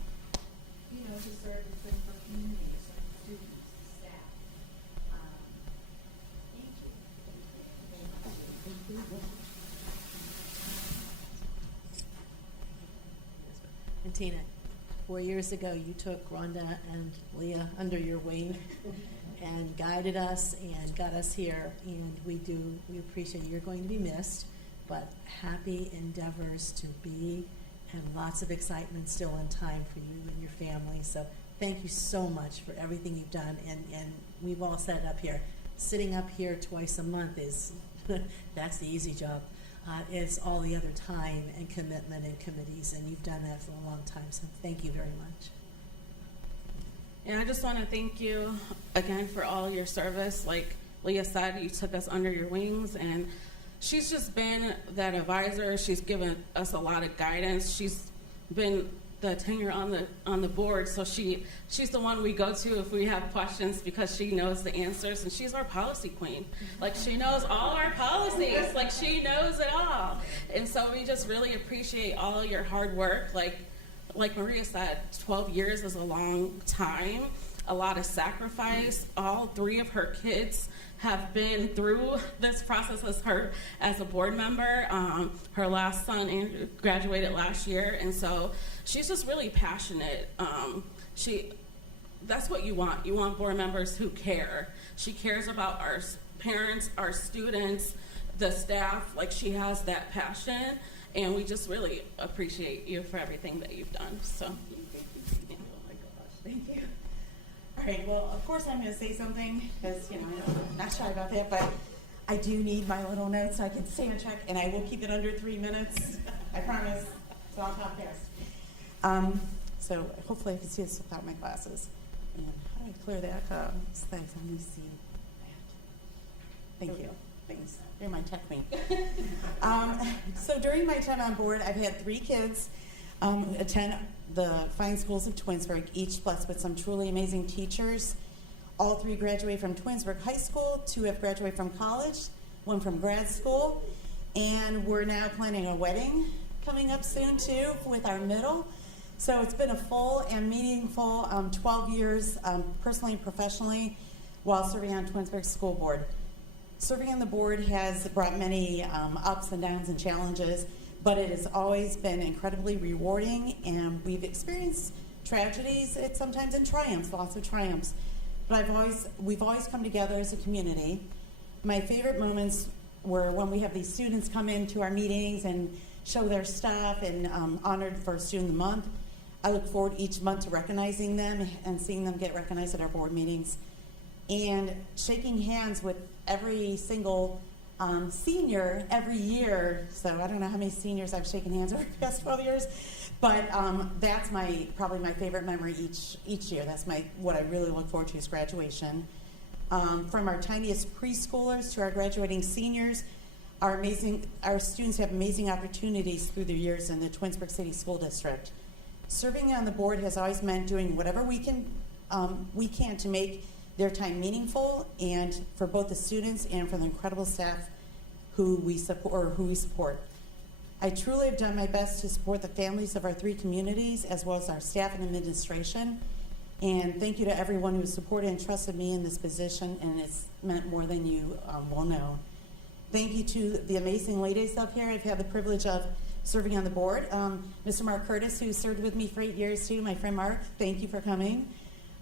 you know, to serve the Twinsburg community, to serve the students, the staff. Thank you. Thank you. And Tina, 4 years ago, you took Rhonda and Leah under your wing and guided us and got us here, and we appreciate it. You're going to be missed, but happy endeavors to be, and lots of excitement still in time for you and your family. So thank you so much for everything you've done, and we've all said up here, sitting up here twice a month is, that's the easy job. It's all the other time and commitment and committees, and you've done that for a long time, so thank you very much. And I just want to thank you again for all your service. Like Leah said, you took us under your wings, and she's just been that advisor. She's given us a lot of guidance. She's been the tenure on the board, so she's the one we go to if we have questions, because she knows the answers, and she's our policy queen. Like, she knows all our policies. Like, she knows it all. And so we just really appreciate all your hard work. Like Maria said, 12 years is a long time, a lot of sacrifice. All 3 of her kids have been through this process as a board member. Her last son, Andrew, graduated last year, and so she's just really passionate. That's what you want. You want board members who care. She cares about our parents, our students, the staff. Like, she has that passion, and we just really appreciate you for everything that you've done. So, oh my gosh, thank you. All right, well, of course I'm going to say something, because, you know, I'm not shy about that, but I do need my little notes so I can stay on track, and I will keep it under 3 minutes. I promise. So I'll talk fast. So hopefully I can see this without my glasses. And how do I clear that? Thanks. Let me see that. Thank you. Thanks. You're my tech queen. So during my time on board, I've had 3 kids attend the fine schools of Twinsburg, each blessed with some truly amazing teachers. All 3 graduated from Twinsburg High School, 2 have graduated from college, 1 from grad school, and we're now planning a wedding coming up soon too with our middle. So it's been a full and meaningful 12 years, personally and professionally, while serving on Twinsburg School Board. Serving on the board has brought many ups and downs and challenges, but it has always been incredibly rewarding, and we've experienced tragedies sometimes and triumphs, lots of triumphs. But we've always come together as a community. My favorite moments were when we have these students come into our meetings and show their stuff, and honored for Student of the Month. I look forward each month to recognizing them and seeing them get recognized at our board meetings, and shaking hands with every single senior every year. So I don't know how many seniors I've shaken hands over the past 12 years, but that's probably my favorite memory each year. That's what I really look forward to is graduation. From our tiniest preschoolers to our graduating seniors, our students have amazing opportunities through their years in the Twinsburg City School District. Serving on the board has always meant doing whatever we can to make their time meaningful, and for both the students and for the incredible staff who we support. I truly have done my best to support the families of our 3 communities, as well as our staff and administration. And thank you to everyone who has supported and trusted me in this position, and it's meant more than you will know. Thank you to the amazing ladies up here. I've had the privilege of serving on the board. Mr. Mark Curtis, who served with me for 8 years too, my friend Mark, thank you for coming.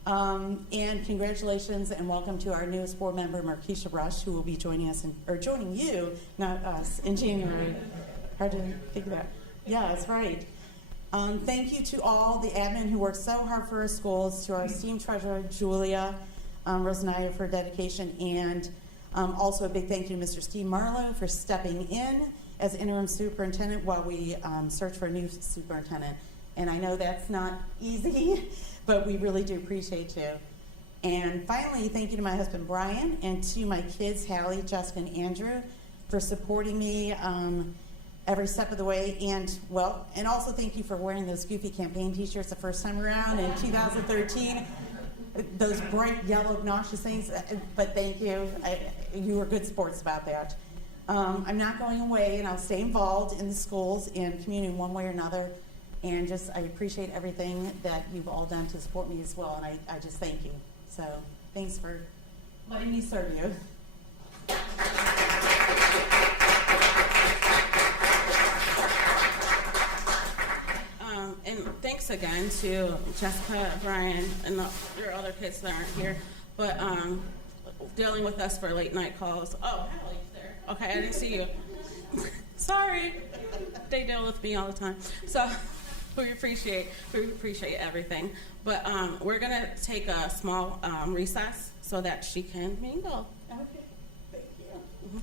And congratulations and welcome to our newest board member, Markeisha Rush, who will be joining us, joining you, not us, in January. Hard to think about. Yeah, that's right. Thank you to all the admin who worked so hard for our schools, to our esteemed treasurer, Julia Rosanaya, for dedication, and also a big thank you to Mr. Steve Marlowe for stepping in as interim superintendent while we search for a new superintendent. And I know that's not easy, but we really do appreciate you. And finally, thank you to my husband, Brian, and to my kids, Hallie, Jessica, and Andrew, for supporting me every step of the way. And also thank you for wearing those goofy campaign t-shirts the first time around in 2013. Those bright yellow obnoxious things, but thank you. You were good sports about that. I'm not going away, and I'll stay involved in the schools and community in one way or another. And I appreciate everything that you've all done to support me as well, and I just thank you. So thanks for letting me serve you. And thanks again to Jessica, Brian, and your other kids that aren't here, but dealing with us for late night calls. Oh, Hallie's there. Okay, I didn't see you. Sorry. They deal with me all the time. So we appreciate everything. But we're gonna take a small recess so that she can mingle. Okay, thank you.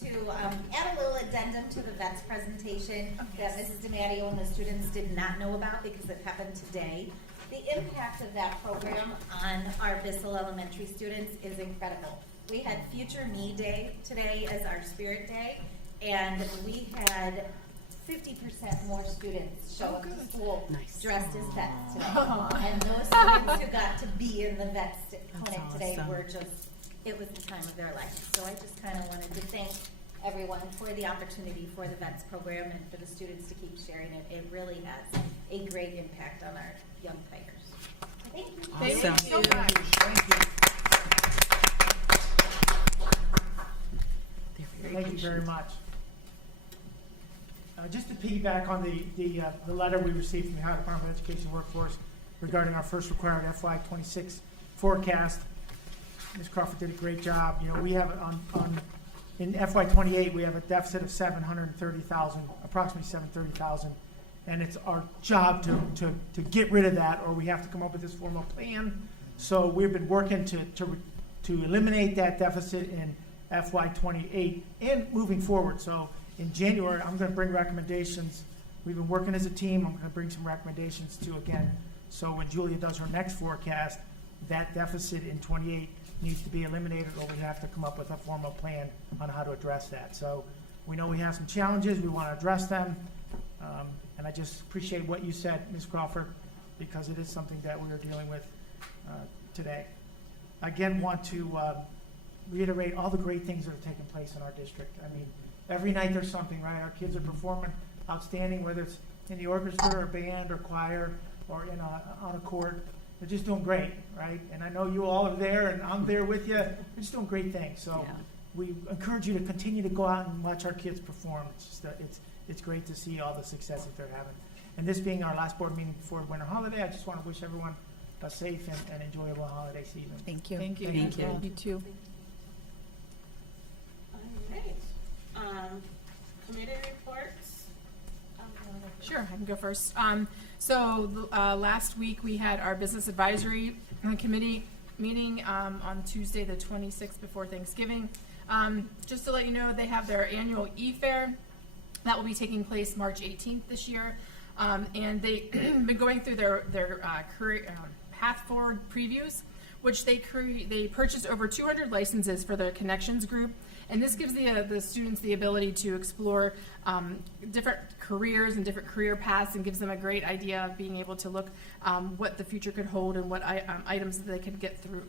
to add a little addendum to the VETS presentation that Mrs. DiMatteo and the students did not know about because it happened today. The impact of that program on our Bissell Elementary students is incredible. We had Future Me Day today as our Spirit Day, and we had 50% more students show up to school dressed as vets today. And those students who got to be in the vets clinic today were just, it was the time of their life. So I just kind of wanted to thank everyone for the opportunity for the vets program and for the students to keep sharing it. It really has a great impact on our young fighters. Thank you. Awesome. Thank you so much. Thank you very much. Just to piggyback on the letter we received from the Ohio Department of Education Workforce regarding our first required FY26 forecast, Ms. Crawford did a great job. You know, we have in FY28 we have a deficit of 730,000, approximately 730,000, and it's our job to get rid of that, or we have to come up with this formal plan. So we've been working to eliminate that deficit in FY28 and moving forward. So in January, I'm going to bring recommendations. We've been working as a team. I'm going to bring some recommendations to again. So when Julia does her next forecast, that deficit in 28 needs to be eliminated, or we have to come up with a formal plan on how to address that. So we know we have some challenges. We want to address them. And I just appreciate what you said, Ms. Crawford, because it is something that we are dealing with today. Again, want to reiterate all the great things that are taking place in our district. I mean, every night there's something, right? Our kids are performing outstanding, whether it's in the orchestra or band or choir or on a court. They're just doing great, right? And I know you all are there, and I'm there with you. They're just doing great things. So we encourage you to continue to go out and watch our kids perform. It's just it's great to see all the successes they're having. And this being our last board meeting before winter holiday, I just want to wish everyone a safe and enjoyable holiday season. Thank you. Thank you. Thank you. You too. All right. Committee reports. Sure, I can go first. Last week we had our business advisory committee meeting on Tuesday the 26th before Thanksgiving. Just to let you know, they have their annual e-fair that will be taking place March 18th this year. And they've been going through their career path forward previews, which they purchased over 200 licenses for their connections group. And this gives the students the ability to explore different careers and different career paths, and gives them a great idea of being able to look what the future could hold and what items that they could get through,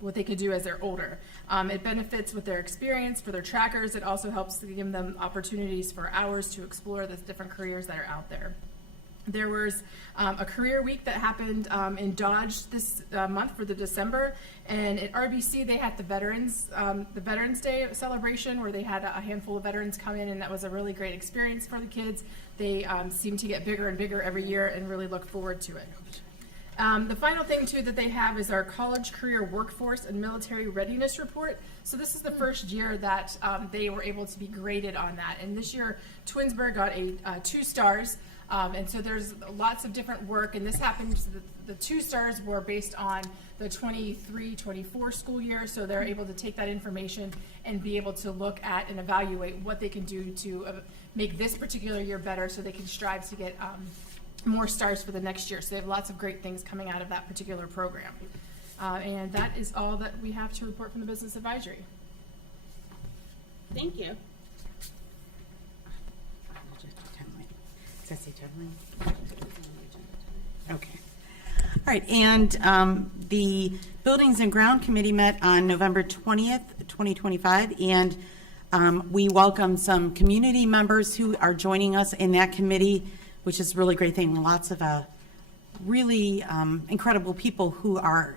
what they could do as they're older. It benefits with their experience for their trackers. It also helps to give them opportunities for hours to explore the different careers that are out there. There was a career week that happened in Dodge this month for the December, and at RBC they had the Veterans Day celebration where they had a handful of veterans come in, and that was a really great experience for the kids. They seem to get bigger and bigger every year and really look forward to it. The final thing, too, that they have is our College Career Workforce and Military Readiness Report. So this is the first year that they were able to be graded on that. And this year, Twinsburg got 2 stars. And so there's lots of different work. And this happened, the 2 stars were based on the 23-24 school year. So they're able to take that information and be able to look at and evaluate what they can do to make this particular year better, so they can strive to get more stars for the next year. So they have lots of great things coming out of that particular program. And that is all that we have to report from the Business Advisory. Thank you. Okay. All right, and the Buildings and Ground Committee met on November 20th, 2025, and we welcome some community members who are joining us in that committee, which is a really great thing. Lots of really incredible people who are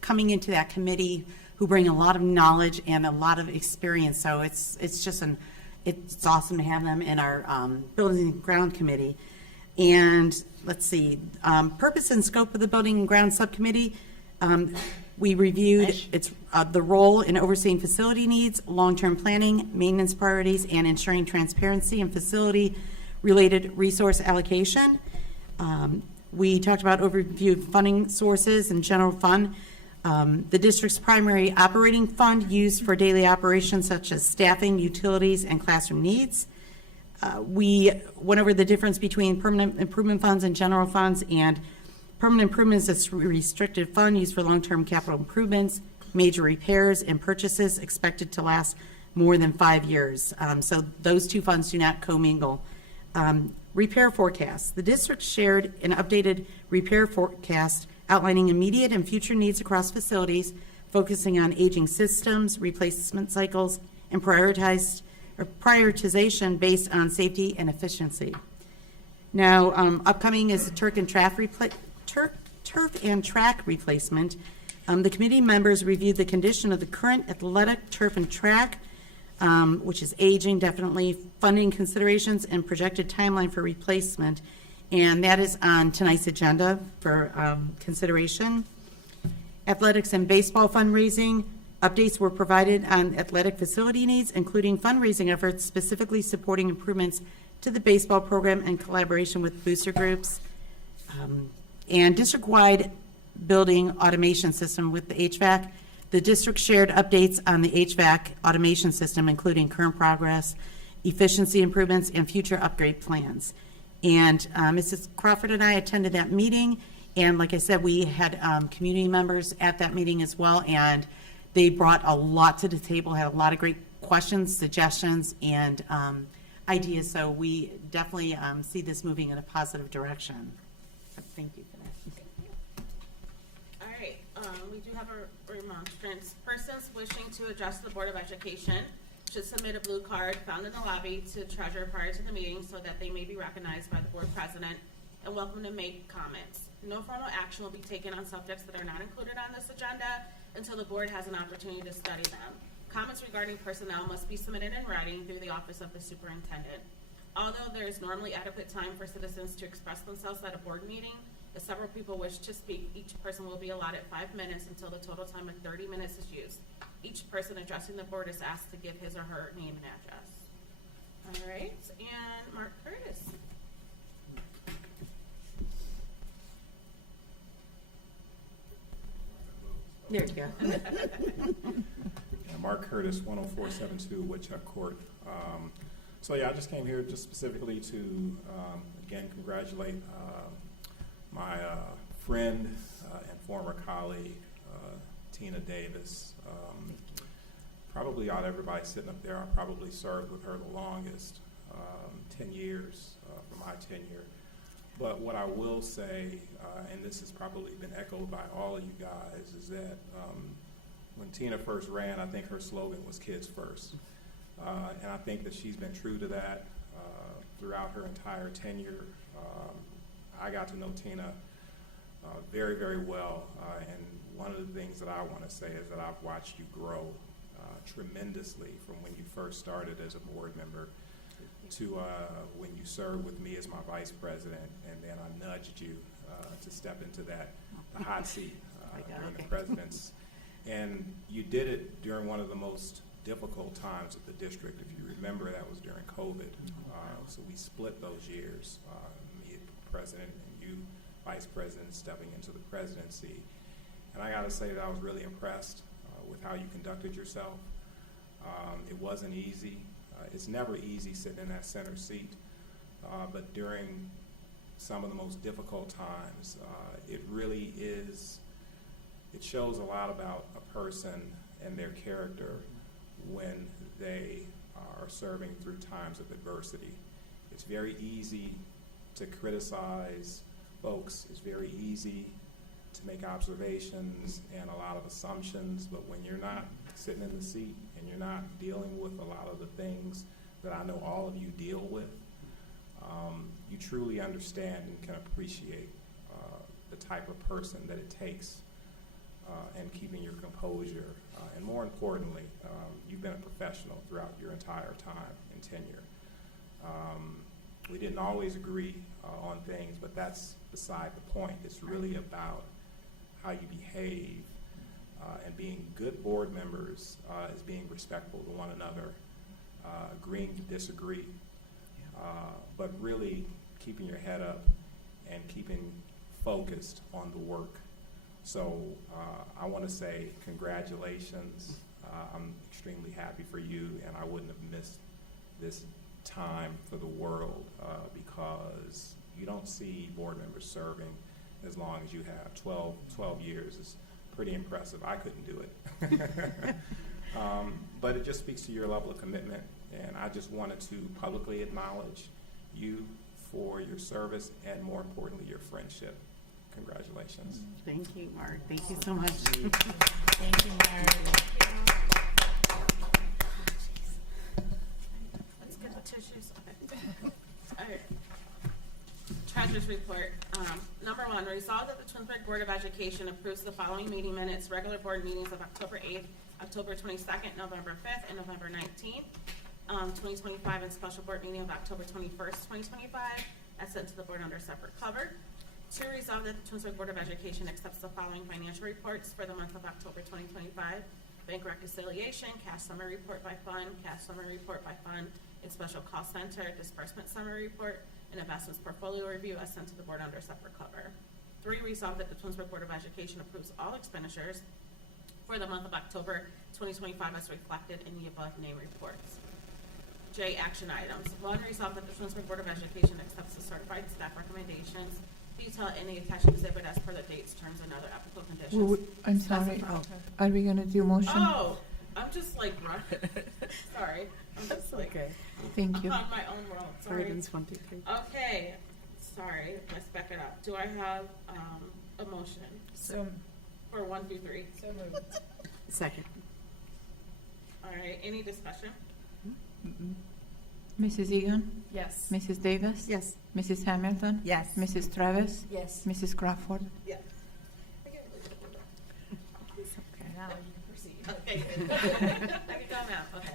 coming into that committee, who bring a lot of knowledge and a lot of experience. So it's just it's awesome to have them in our Building and Ground Committee. And let's see, purpose and scope of the Building and Ground Subcommittee. We reviewed the role in overseeing facility needs, long-term planning, maintenance priorities, and ensuring transparency and facility-related resource allocation. We talked about overview of funding sources and general fund. The district's primary operating fund used for daily operations such as staffing, utilities, and classroom needs. We went over the difference between permanent improvement funds and general funds, and permanent improvements is a restricted fund used for long-term capital improvements, major repairs, and purchases expected to last more than 5 years. So those two funds do not commingle. Repair forecasts. The district shared an updated repair forecast outlining immediate and future needs across facilities, focusing on aging systems, replacement cycles, and prioritization based on safety and efficiency. Now, upcoming is the turf and track replacement. The committee members reviewed the condition of the current athletic turf and track, which is aging, definitely, funding considerations, and projected timeline for replacement. And that is on tonight's agenda for consideration. Athletics and baseball fundraising. Updates were provided on athletic facility needs, including fundraising efforts specifically supporting improvements to the baseball program in collaboration with booster groups. And district-wide building automation system with the HVAC. The district shared updates on the HVAC automation system, including current progress, efficiency improvements, and future upgrade plans. And Mrs. Crawford and I attended that meeting, and like I said, we had community members at that meeting as well, and they brought a lot to the table, had a lot of great questions, suggestions, and ideas, so we definitely see this moving in a positive direction. So thank you for that. All right, we do have a remonstrance. Persons wishing to address the Board of Education should submit a blue card found in the lobby to treasurer prior to the meeting so that they may be recognized by the board president and welcome to make comments. No formal action will be taken on subjects that are not included on this agenda until the board has an opportunity to study them. Comments regarding personnel must be submitted in writing through the office of the superintendent. Although there is normally adequate time for citizens to express themselves at a board meeting, if several people wish to speak, each person will be allotted 5 minutes until the total time of 30 minutes is used. Each person addressing the board is asked to give his or her name and address. All right, and Mark Curtis. There you go. Mark Curtis, 10472 Woodchuck Court. So yeah, I just came here just specifically to, again, congratulate my friend and former colleague, Tina Davis. Probably out of everybody sitting up there, I probably served with her the longest, 10 years for my tenure. But what I will say, and this has probably been echoed by all of you guys, is that when Tina first ran, I think her slogan was kids first. And I think that she's been true to that throughout her entire tenure. I got to know Tina very, very well. And one of the things that I want to say is that I've watched you grow tremendously from when you first started as a board member to when you served with me as my vice president, and then I nudged you to step into the hot seat during the president's. And you did it during one of the most difficult times of the district. If you remember, that was during COVID. So we split those years, me president and you vice president stepping into the presidency. And I got to say that I was really impressed with how you conducted yourself. It wasn't easy. It's never easy sitting in that center seat, but during some of the most difficult times, it really is, it shows a lot about a person and their character when they are serving through times of adversity. It's very easy to criticize folks. It's very easy to make observations and a lot of assumptions, but when you're not sitting in the seat and you're not dealing with a lot of the things that I know all of you deal with, you truly understand and can appreciate the type of person that it takes and keeping your composure. And more importantly, you've been a professional throughout your entire time and tenure. We didn't always agree on things, but that's beside the point. It's really about how you behave and being good board members is being respectful to one another, agreeing to disagree, but really keeping your head up and keeping focused on the work So I want to say congratulations. I'm extremely happy for you, and I wouldn't have missed this time for the world because you don't see board members serving as long as you have. 12 years is pretty impressive. I couldn't do it. But it just speaks to your level of commitment, and I just wanted to publicly acknowledge you for your service and, more importantly, your friendship. Congratulations. Thank you, Mark. Thank you so much. Thank you, Mark. Let's get the tissues. Okay. All right. Treasurer's report. Number 1, resolved that the Twinsburg Board of Education approves the following meeting minutes, regular board meetings of October 8th, October 22nd, November 5th, and November 19th, 2025, and special board meeting of October 21st, 2025, as sent to the board under separate cover. 2, resolve that the Twinsburg Board of Education accepts the following financial reports for the month of October 2025. Bank reconciliation, cash summary report by fund, cash summary report by fund, and special cost center, disbursement summary report, and investments portfolio review as sent to the board under separate cover. 3, resolve that the Twinsburg Board of Education approves all expenditures for the month of October 2025 as reflected in the above named reports. J, action items. 1, resolve that the Twinsburg Board of Education accepts the certified staff recommendations detailed in the attached exhibit as per the dates, terms, and other applicable conditions. I'm sorry. Are we going to do motion? Oh, I'm just like, sorry. I'm just like, okay. Thank you. on my own world. Sorry. Okay, sorry. Let's back it up. Do I have a motion? So for 1 through 3. So moved. Second. All right. Any discussion? Mrs. Egan? Yes. Mrs. Davis? Yes. Mrs. Hamilton? Yes. Mrs. Travis? Yes. Mrs. Crawford? Yes. Okay, now you can proceed. Okay. I can go now. Okay.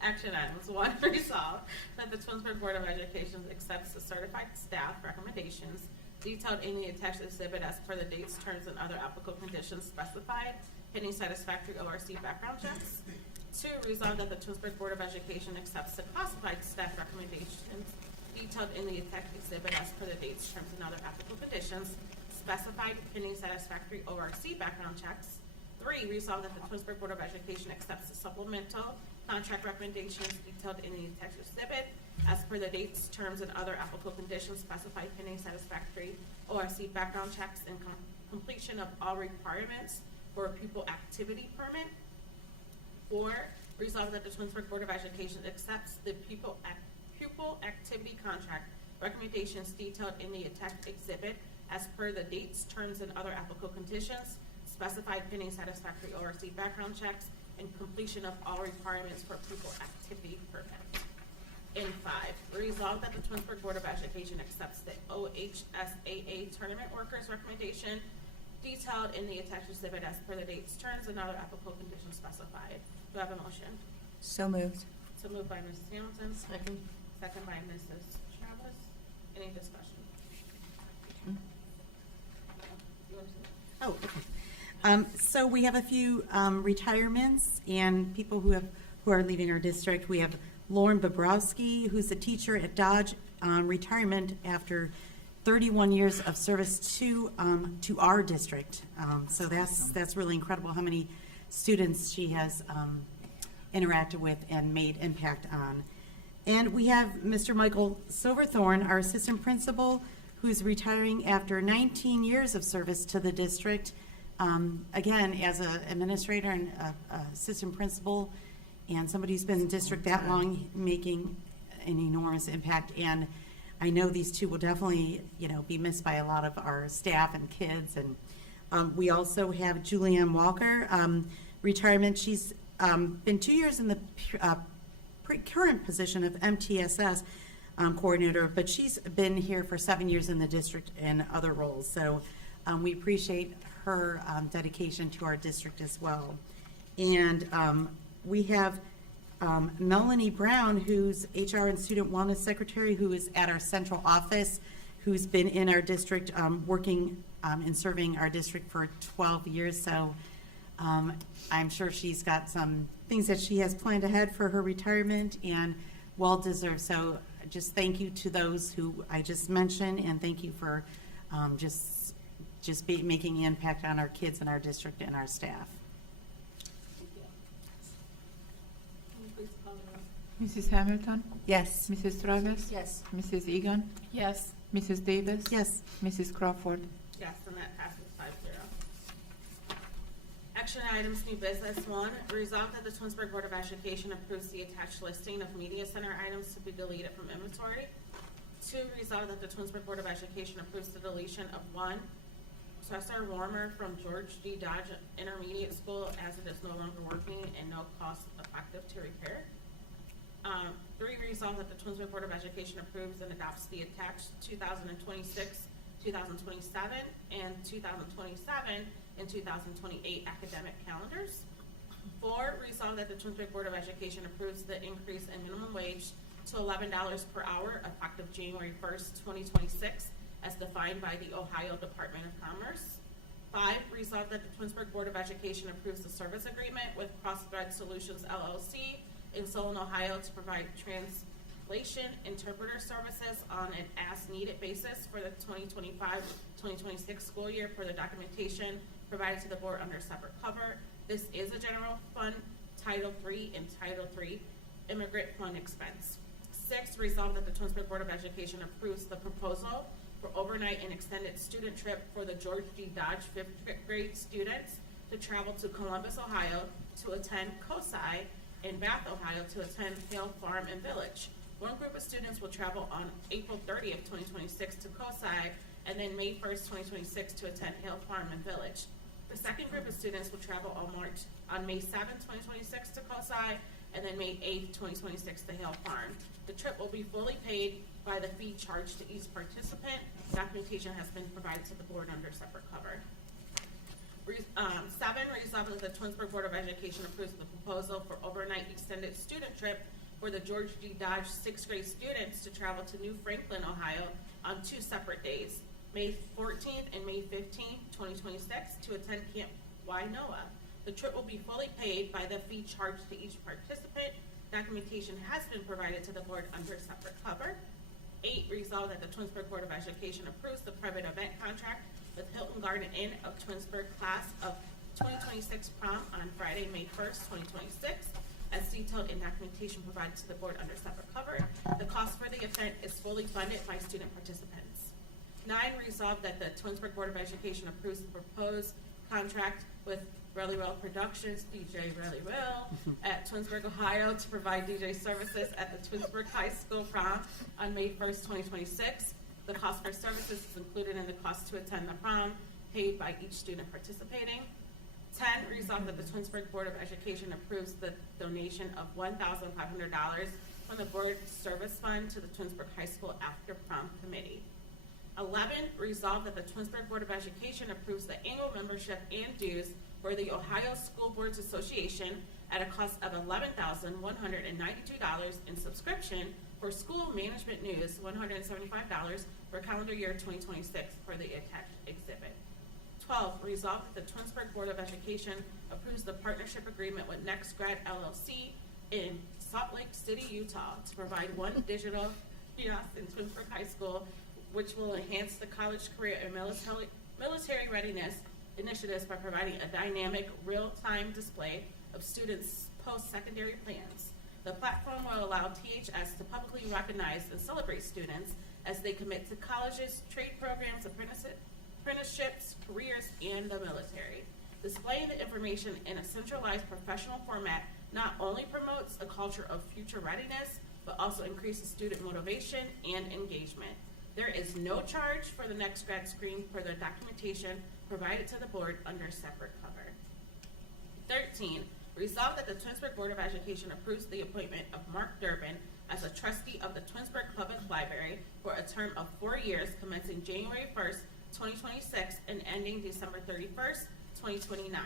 Action items. 1, resolve that the Twinsburg Board of Education accepts the certified staff recommendations detailed in the attached exhibit as per the dates, terms, and other applicable conditions specified, pending satisfactory ORC background checks. 2, resolve that the Twinsburg Board of Education accepts the classified staff recommendations detailed in the attached exhibit as per the dates, terms, and other applicable conditions specified, pending satisfactory ORC background checks. 3, resolve that the Twinsburg Board of Education accepts the supplemental contract recommendations detailed in the attached exhibit as per the dates, terms, and other applicable conditions specified, pending satisfactory ORC background checks and completion of all requirements for a pupil activity permit. 4, resolve that the Twinsburg Board of Education accepts the pupil activity contract recommendations detailed in the attached exhibit as per the dates, terms, and other applicable conditions specified, pending satisfactory ORC background checks and completion of all requirements for pupil activity permit. And 5, resolve that the Twinsburg Board of Education accepts the OHSAA tournament workers recommendation detailed in the attached exhibit as per the dates, terms, and other applicable conditions specified. Do I have a motion? So moved. So moved by Mrs. Hamilton. Second. Second by Mrs. Travis. Any discussion? You want to say? Oh, okay. So we have a few retirements and people who are leaving our district. We have Lauren Bobrowski, who's a teacher at Dodge, retirement after 31 years of service to our district. So that's really incredible how many students she has interacted with and made impact on. And we have Mr. Michael Silverthorne, our assistant principal, who's retiring after 19 years of service to the district. Again, as an administrator and assistant principal, and somebody who's been in the district that long, making an enormous impact. And I know these two will definitely, be missed by a lot of our staff and kids. And we also have Julianne Walker, retirement. She's been 2 years in the current position of MTSS coordinator, but she's been here for 7 years in the district in other roles. So we appreciate her dedication to our district as well. And we have Melanie Brown, who's HR and Student Wellness Secretary, who is at our central office, who's been in our district working and serving our district for 12 years. So I'm sure she's got some things that she has planned ahead for her retirement, and well-deserved. So just thank you to those who I just mentioned, and thank you for just just making an impact on our kids and our district and our staff. Mrs. Hamilton? Yes. Mrs. Travis? Yes. Mrs. Egan? Yes. Mrs. Davis? Yes. Mrs. Crawford? Yes, and that passes 5-0. Action items, new business. 1, resolve that the Twinsburg Board of Education approves the attached listing of media center items to be deleted from inventory. 2, resolve that the Twinsburg Board of Education approves the deletion of 1 Cesar Warmer from George D. Dodge Intermediate School as it is no longer working and no cost effective to repair. 3, resolve that the Twinsburg Board of Education approves and adopts the attached 2026, 2027, and 2027 and 2028 academic calendars. 4, resolve that the Twinsburg Board of Education approves the increase in minimum wage to $11 per hour effective January 1st, 2026, as defined by the Ohio Department of Commerce. 5, resolve that the Twinsburg Board of Education approves the service agreement with Crossthread Solutions LLC in Solon, Ohio, to provide translation interpreter services on an as-needed basis for the 2025-2026 school year for the documentation provided to the board under separate cover. This is a general fund, Title III and Title III immigrant fund expense. 6, resolve that the Twinsburg Board of Education approves the proposal for overnight and extended student trip for the George D. Dodge 5th grade students to travel to Columbus, Ohio to attend COSI, and Bath, Ohio to attend Hale Farm and Village. One group of students will travel on April 30th, 2026 to COSI, and then May 1st, 2026 to attend Hale Farm and Village. The second group of students will travel on May 7th, 2026 to COSI, and then May 8th, 2026 to Hale Farm. The trip will be fully paid by the fee charged to each participant. Documentation has been provided to the board under separate cover. 7, resolve that the Twinsburg Board of Education approves the proposal for overnight extended student trip for the George D. Dodge 6th grade students to travel to New Franklin, Ohio on 2 separate days, May 14th and May 15th, 2026, to attend Camp Wainoa. The trip will be fully paid by the fee charged to each participant. Documentation has been provided to the board under separate cover. 8, resolve that the Twinsburg Board of Education approves the private event contract with Hilton Garden Inn of Twinsburg class of 2026 prom on Friday, May 1st, 2026, as detailed in documentation provided to the board under separate cover. The cost for the event is fully funded by student participants. 9, resolve that the Twinsburg Board of Education approves the proposed contract with Really Well Productions, DJ Really Well, at Twinsburg, Ohio, to provide DJ services at the Twinsburg High School prom on May 1st, 2026. The cost for services is included in the cost to attend the prom, paid by each student participating. 10, resolve that the Twinsburg Board of Education approves the donation of $1,500 from the board service fund to the Twinsburg High School after prom committee. 11, resolve that the Twinsburg Board of Education approves the annual membership and dues for the Ohio School Boards Association at a cost of $11,192 in subscription for school management news, $175 for calendar year 2026 for the attached exhibit. 12, resolve that the Twinsburg Board of Education approves the partnership agreement with NextGrad LLC in Salt Lake City, Utah, to provide one digital kiosk in Twinsburg High School, which will enhance the college, career, and military readiness initiatives by providing a dynamic, real-time display of students' post-secondary plans. The platform will allow THS to publicly recognize and celebrate students as they commit to colleges, trade programs, apprenticeships, careers, and the military. Displaying the information in a centralized professional format not only promotes a culture of future readiness, but also increases student motivation and engagement. There is no charge for the NextGrad screen for the documentation provided to the board under separate cover. 13, resolve that the Twinsburg Board of Education approves the appointment of Mark Durbin as a trustee of the Twinsburg Public Library for a term of 4 years commencing January 1st, 2026 and ending December 31st, 2029.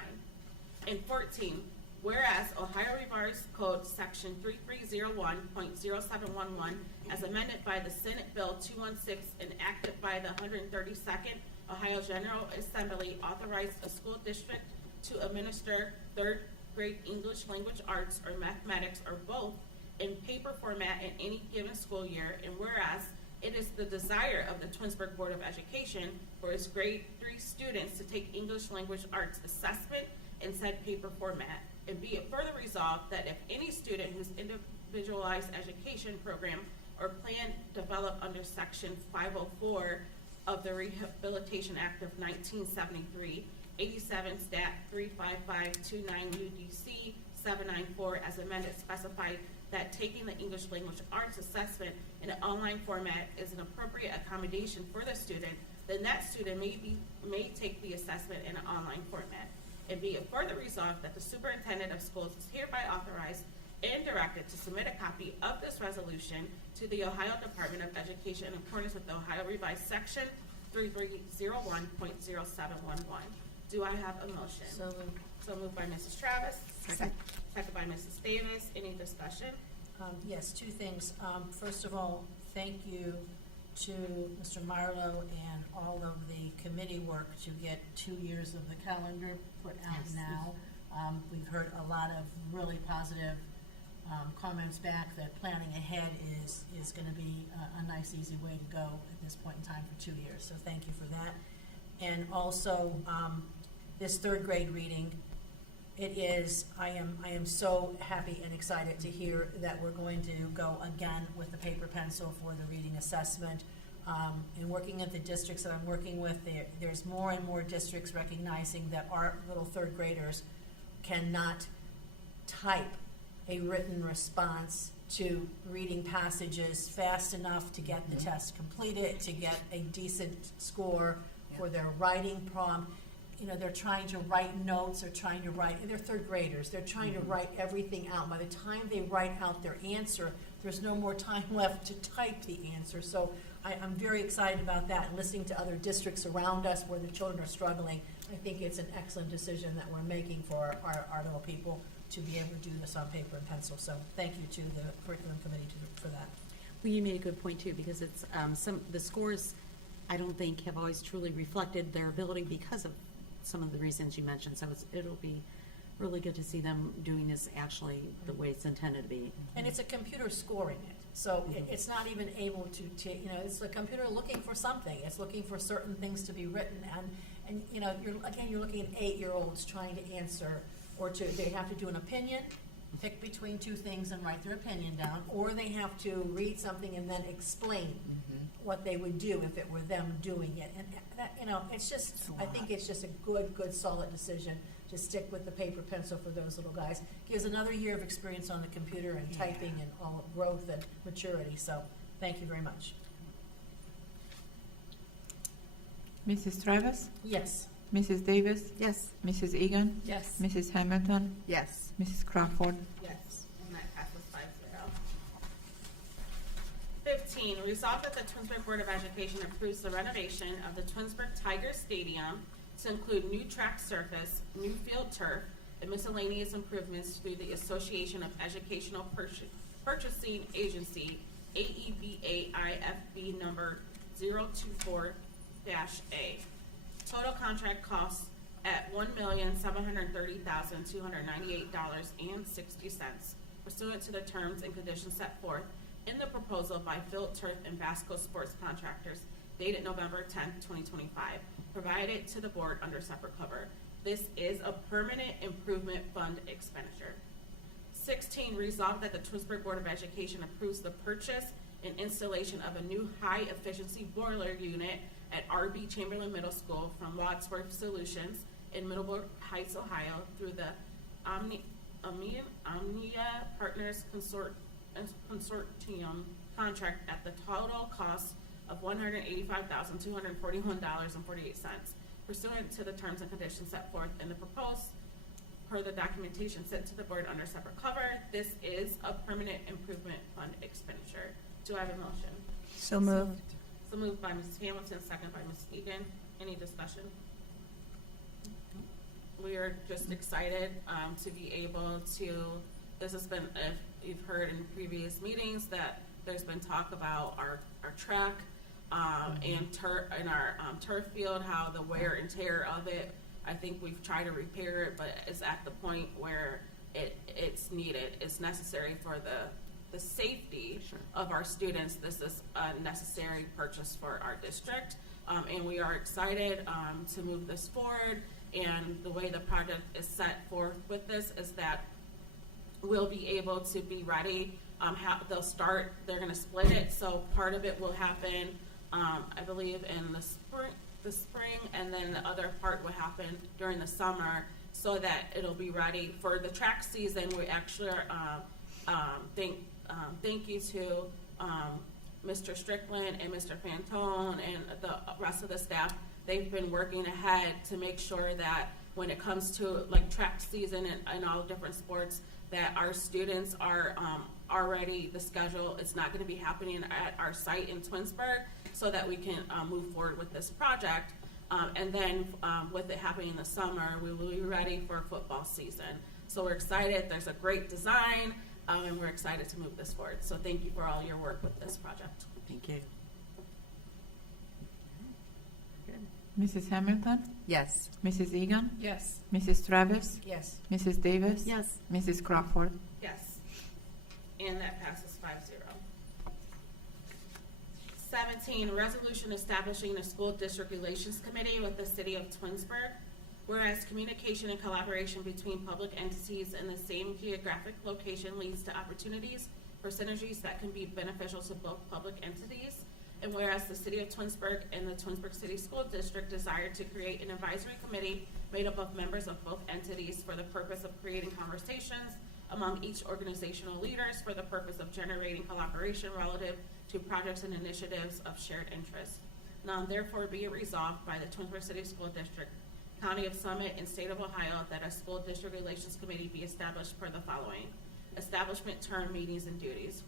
And 14, whereas Ohio Revised Code Section 3301.0711 as amended by the Senate Bill 216 and acted by the 132nd Ohio General Assembly authorized a school district to administer 3rd grade English language arts or mathematics or both in paper format in any given school year, and whereas It is the desire of the Twinsburg Board of Education for its grade 3 students to take English language arts assessment in said paper format. And be it further resolved that if any student whose individualized education program or plan developed under Section 504 of the Rehabilitation Act of 1973, 87 Stat 35529 UDC 794 as amended specified that taking the English language arts assessment in an online format is an appropriate accommodation for the student, then that student may take the assessment in an online format. And be it further resolved that the superintendent of schools is hereby authorized and directed to submit a copy of this resolution to the Ohio Department of Education in accordance with the Ohio Revised Section 3301.0711. Do I have a motion? So moved. So moved by Mrs. Travis. Second. Second by Mrs. Davis. Any discussion? Yes, two things. First of all, thank you to Mr. Marlowe and all of the committee work to get 2 years of the calendar put out now. We've heard a lot of really positive comments back that planning ahead is going to be a nice, easy way to go at this point in time for 2 years. So thank you for that. And also, this third grade reading, I am so happy and excited to hear that we're going to go again with the paper pencil for the reading assessment. And working at the districts that I'm working with, there's more and more districts recognizing that our little third graders cannot type a written response to reading passages fast enough to get the test completed, to get a decent score for their writing prompt. You know, they're trying to write notes, they're third graders, they're trying to write everything out. By the time they write out their answer, there's no more time left to type the answer. So I'm very excited about that, and listening to other districts around us where the children are struggling. I think it's an excellent decision that we're making for our little people to be able to do this on paper and pencil. So thank you to the curriculum committee for that. Well, you made a good point too, because it's the scores I don't think have always truly reflected their ability because of some of the reasons you mentioned. So it'll be really good to see them doing this actually the way it's intended to be. And it's a computer scoring it. So it's not even able to it's a computer looking for something. It's looking for certain things to be written. And you're looking at 8-year-olds trying to answer, or they have to do an opinion, pick between two things and write their opinion down, or they have to read something and then explain what they would do if it were them doing it. And that, it's just, I think it's just a good, solid decision to stick with the paper pencil for those little guys. Gives another year of experience on the computer and typing and all growth and maturity. So thank you very much. Mrs. Travis? Yes. Mrs. Davis? Yes. Mrs. Egan? Yes. Mrs. Hamilton? Yes. Mrs. Crawford? Yes. And that passes 5-0. 15, resolved that the Twinsburg Board of Education approves the renovation of the Twinsburg Tiger Stadium to include new track surface, new field turf, and miscellaneous improvements through the Association of Educational Purchasing Agency, AEBAIFB number 024-A. Total contract costs at $1,730,298.60 pursuant to the terms and conditions set forth in the proposal by Field Turf and Vasco Sports Contractors dated November 10, 2025, provided to the board under separate cover. This is a permanent improvement fund expenditure. 16, resolved that the Twinsburg Board of Education approves the purchase and installation of a new high-efficiency boiler unit at R.B. Chamberlain Middle School from Wadsworth Solutions in Middleborough Heights, Ohio, through the Omnia Partners Consortium contract at the total cost of $185,241.48, pursuant to the terms and conditions set forth in the proposed per the documentation sent to the board under separate cover. This is a permanent improvement fund expenditure. Do I have a motion? So moved. So moved by Mrs. Hamilton, second by Mrs. Egan. Any discussion? We are just excited to be able to, this has been, if you've heard in previous meetings, that there's been talk about our track and our turf field, how the wear and tear of it. I think we've tried to repair it, but it's at the point where it's needed. It's necessary for the the safety of our students, this is a necessary purchase for our district. And we are excited to move this forward. And the way the project is set forth with this is that we'll be able to be ready. They're going to split it. So part of it will happen, I believe, in the spring, and then the other part will happen during the summer, so that it'll be ready for the track season. We actually are, thank you to Mr. Strickland and Mr. Fantone and the rest of the staff. They've been working ahead to make sure that when it comes to like track season and all different sports, that our students are already, the schedule is not going to be happening at our site in Twinsburg, so that we can move forward with this project. And then with it happening in the summer, we will be ready for football season. So we're excited. There's a great design, and we're excited to move this forward. So thank you for all your work with this project. Thank you. Mrs. Hamilton? Yes. Mrs. Egan? Yes. Mrs. Travis? Yes. Mrs. Davis? Yes. Mrs. Crawford? Yes. And that passes 5-0. 17, resolution establishing a school district relations committee with the city of Twinsburg. Whereas communication and collaboration between public entities in the same geographic location leads to opportunities for synergies that can be beneficial to both public entities. And whereas the city of Twinsburg and the Twinsburg City School District desire to create an advisory committee made up of members of both entities for the purpose of creating conversations among each organizational leaders for the purpose of generating collaboration relative to projects and initiatives of shared interest. Now therefore be it resolved by the Twinsburg City School District, County of Summit, and State of Ohio that a school district relations committee be established per the following. Establishment, term, meetings, and duties.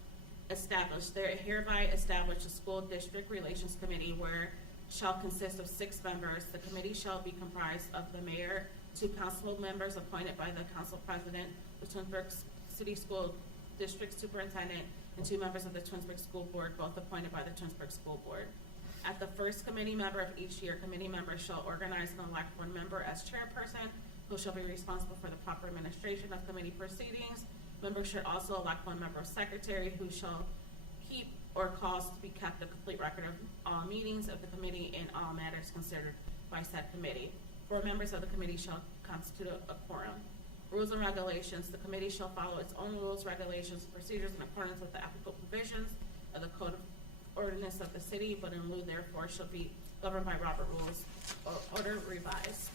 Established, there hereby establish a school district relations committee where shall consist of 6 members. The committee shall be comprised of the mayor, 2 council members appointed by the council president, the Twinsburg City School District superintendent, and 2 members of the Twinsburg School Board, both appointed by the Twinsburg School Board. At the first committee member of each year, committee members shall organize and elect 1 member as chairperson, who shall be responsible for the proper administration of committee proceedings. Members should also elect 1 member of secretary, who shall keep or cause to be kept a complete record of all meetings of the committee and all matters considered by said committee. 4 members of the committee shall constitute a quorum. Rules and regulations. The committee shall follow its own rules, regulations, and procedures in accordance with the applicable provisions of the Code of Ordinance of the city, but in lieu therefore shall be governed by Robert Rules or Order Revised.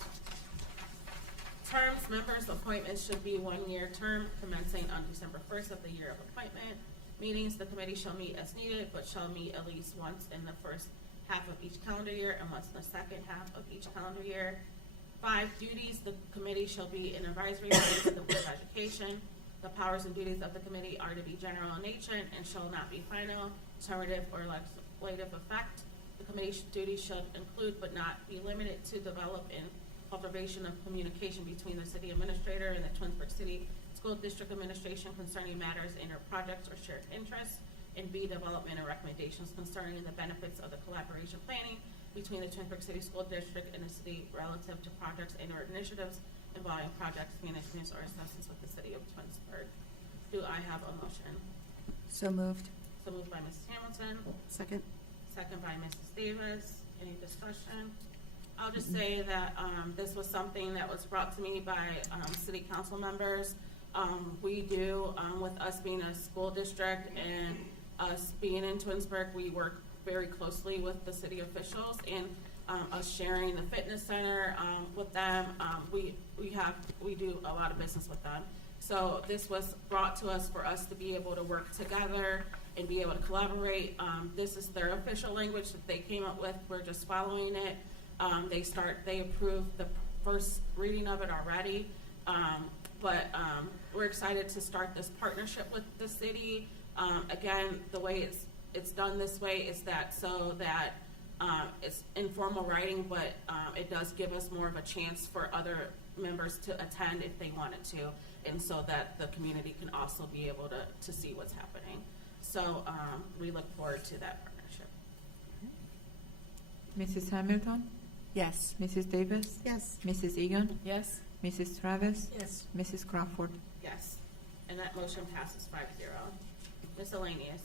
Terms, members' appointments should be 1-year term commencing on December 1st of the year of appointment. Meetings, the committee shall meet as needed, but shall meet at least once in the first half of each calendar year and once in the second half of each calendar year. 5, duties, the committee shall be an advisory body to the Board of Education. The powers and duties of the committee are to be general in nature and shall not be final, determinative, or legislative effect. The committee's duties should include but not be limited to develop and cultivation of communication between the city administrator and the Twinsburg City School District Administration concerning matters in their projects or shared interests, and B, development and recommendations concerning the benefits of the collaboration planning between the Twinsburg City School District and the city relative to projects and or initiatives involving projects, management, or assistance with the city of Twinsburg. Do I have a motion? So moved. So moved by Mrs. Hamilton. Second. Second by Mrs. Davis. Any discussion? I'll just say that this was something that was brought to me by city council members. We do, with us being a school district and us being in Twinsburg, we work very closely with the city officials, and us sharing the fitness center with them. We do a lot of business with them. So this was brought to us for us to be able to work together and be able to collaborate. This is their official language that they came up with. We're just following it. They approved the first reading of it already. But we're excited to start this partnership with the city. Again, the way it's done this way is that so that it's informal writing, but it does give us more of a chance for other members to attend if they wanted to, and so that the community can also be able to see what's happening. So we look forward to that partnership. Mrs. Hamilton? Yes. Mrs. Davis? Yes. Mrs. Egan? Yes. Mrs. Travis? Yes. Mrs. Crawford? Yes. And that motion passes 5-0. Miscellaneous.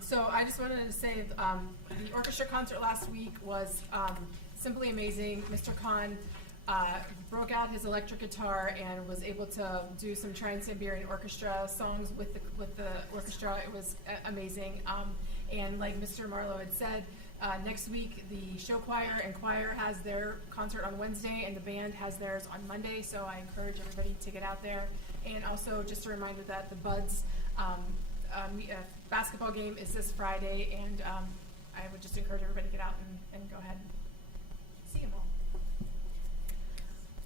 So I just wanted to say the orchestra concert last week was simply amazing. Mr. Khan broke out his electric guitar and was able to do some Trans-Siberian Orchestra songs with the orchestra. It was amazing. And like Mr. Marlowe had said, next week the show choir and choir has their concert on Wednesday and the band has theirs on Monday, so I encourage everybody to get out there. And also just a reminder that the Buds basketball game is this Friday, and I would just encourage everybody to get out and go ahead and see them all.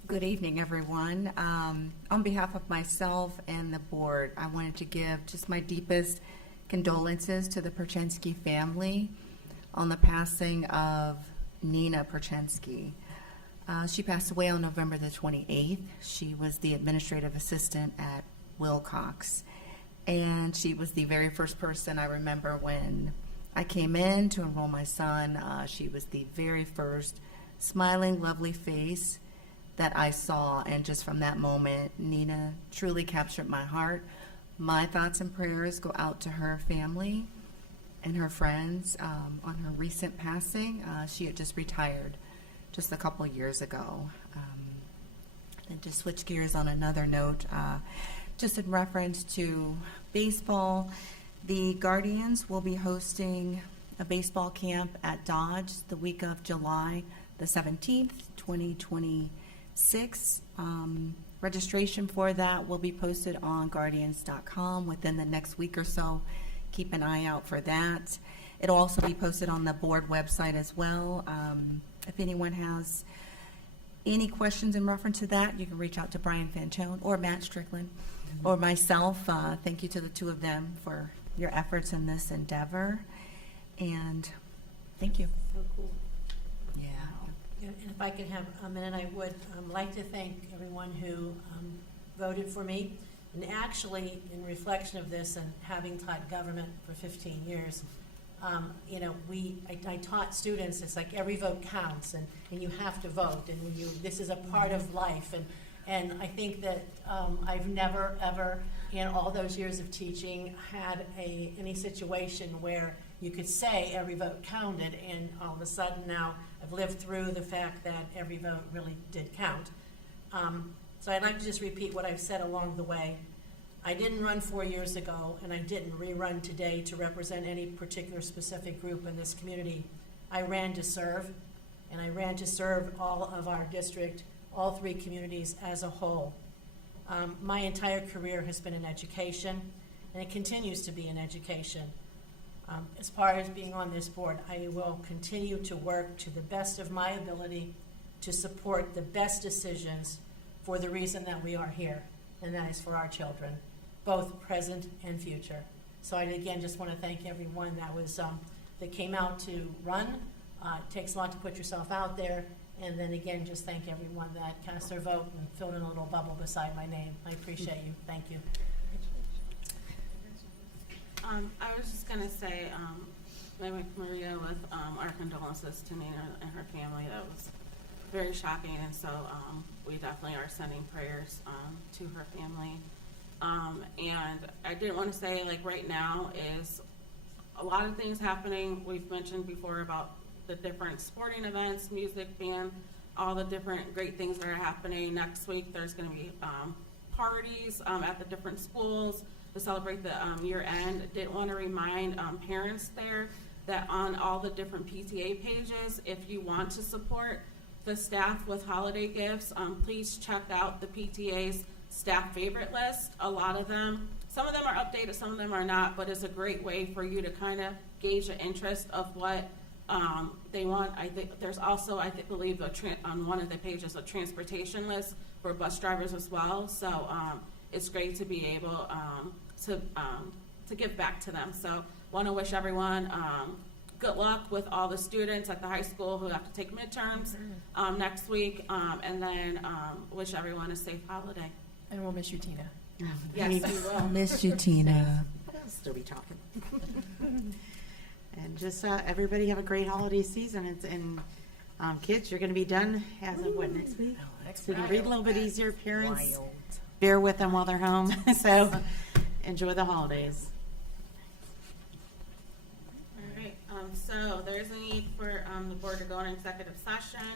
Good evening, everyone. On behalf of myself and the board, I wanted to give just my deepest condolences to the Perchensky family on the passing of Nina Perchensky. She passed away on November the 28th. She was the administrative assistant at Wilcox. And she was the very first person I remember when I came in to enroll my son. She was the very first smiling, lovely face that I saw. And just from that moment, Nina truly captured my heart. My thoughts and prayers go out to her family and her friends on her recent passing. She had just retired just a couple years ago. And to switch gears on another note, just in reference to baseball, the Guardians will be hosting a baseball camp at Dodge the week of July the 17th, 2026. Registration for that will be posted on guardians.com within the next week or so. Keep an eye out for that. It'll also be posted on the board website as well. If anyone has any questions in reference to that, you can reach out to Brian Fanchone or Matt Strickland or myself. Thank you to the two of them for your efforts in this endeavor. And thank you. So cool. Yeah. And if I could have a minute, I would like to thank everyone who voted for me. And actually, in reflection of this and having taught government for 15 years, you know, I taught students, it's like every vote counts, and you have to vote, and this is a part of life. And I think that I've never, ever, in all those years of teaching, had any situation where you could say every vote counted, and all of a sudden now I've lived through the fact that every vote really did count. So I'd like to just repeat what I've said along the way. I didn't run 4 years ago, and I didn't rerun today to represent any particular specific group in this community. I ran to serve, and I ran to serve all of our district, all 3 communities as a whole. My entire career has been in education, and it continues to be in education. As far as being on this board, I will continue to work to the best of my ability to support the best decisions for the reason that we are here, and that is for our children, both present and future. So I again just want to thank everyone that came out to run. It takes a lot to put yourself out there, and then again just thank everyone that cast their vote and filled in a little bubble beside my name. I appreciate you. Thank you. I was just gonna say, Maria, with our condolences to Nina and her family. That was very shocking, and so we definitely are sending prayers to her family. And I did want to say, like, right now is a lot of things happening. We've mentioned before about the different sporting events, music, band, all the different great things that are happening. Next week there's going to be parties at the different schools to celebrate the year end. Did want to remind parents there that on all the different PTA pages, if you want to support the staff with holiday gifts, please check out the PTA's staff favorite list. A lot of them, some of them are updated, some of them are not, but it's a great way for you to kind of gauge the interest of what they want. I think there's also, believe on one of the pages, a transportation list for bus drivers as well. So it's great to be able to give back to them. So want to wish everyone good luck with all the students at the high school who have to take midterms next week, and then wish everyone a safe holiday. And we'll miss you, Tina. Yes, we will. Miss you, Tina. I'll still be talking. And just everybody have a great holiday season. And kids, you're going to be done as of what, next week? So you can breathe a little bit easier, parents. bear with them while they're home. So enjoy the holidays. All right, so there's a need for the board to go in executive session.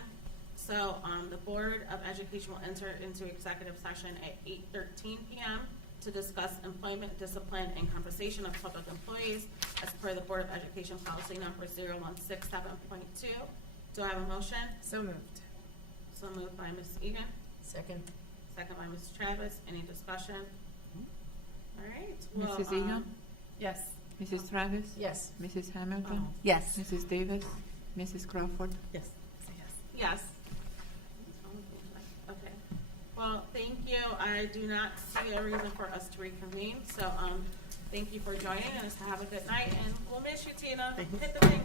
So the Board of Education will enter into executive session at 8:13 p.m. to discuss employment, discipline, and compensation of public employees as per the Board of Education policy number 0167.2. Do I have a motion? So moved. So moved by Ms. Egan. Second. Second by Ms. Travis. Any discussion? All right. Well, Mrs. Egan? Yes. Mrs. Travis? Yes. Mrs. Hamilton? Yes. Mrs. Davis? Mrs. Crawford? Yes. Yes. Okay. Well, thank you. I do not see a reason for us to reconvene. So, thank you for joining us. Have a good night, and we'll miss you, Tina. Hit the thing.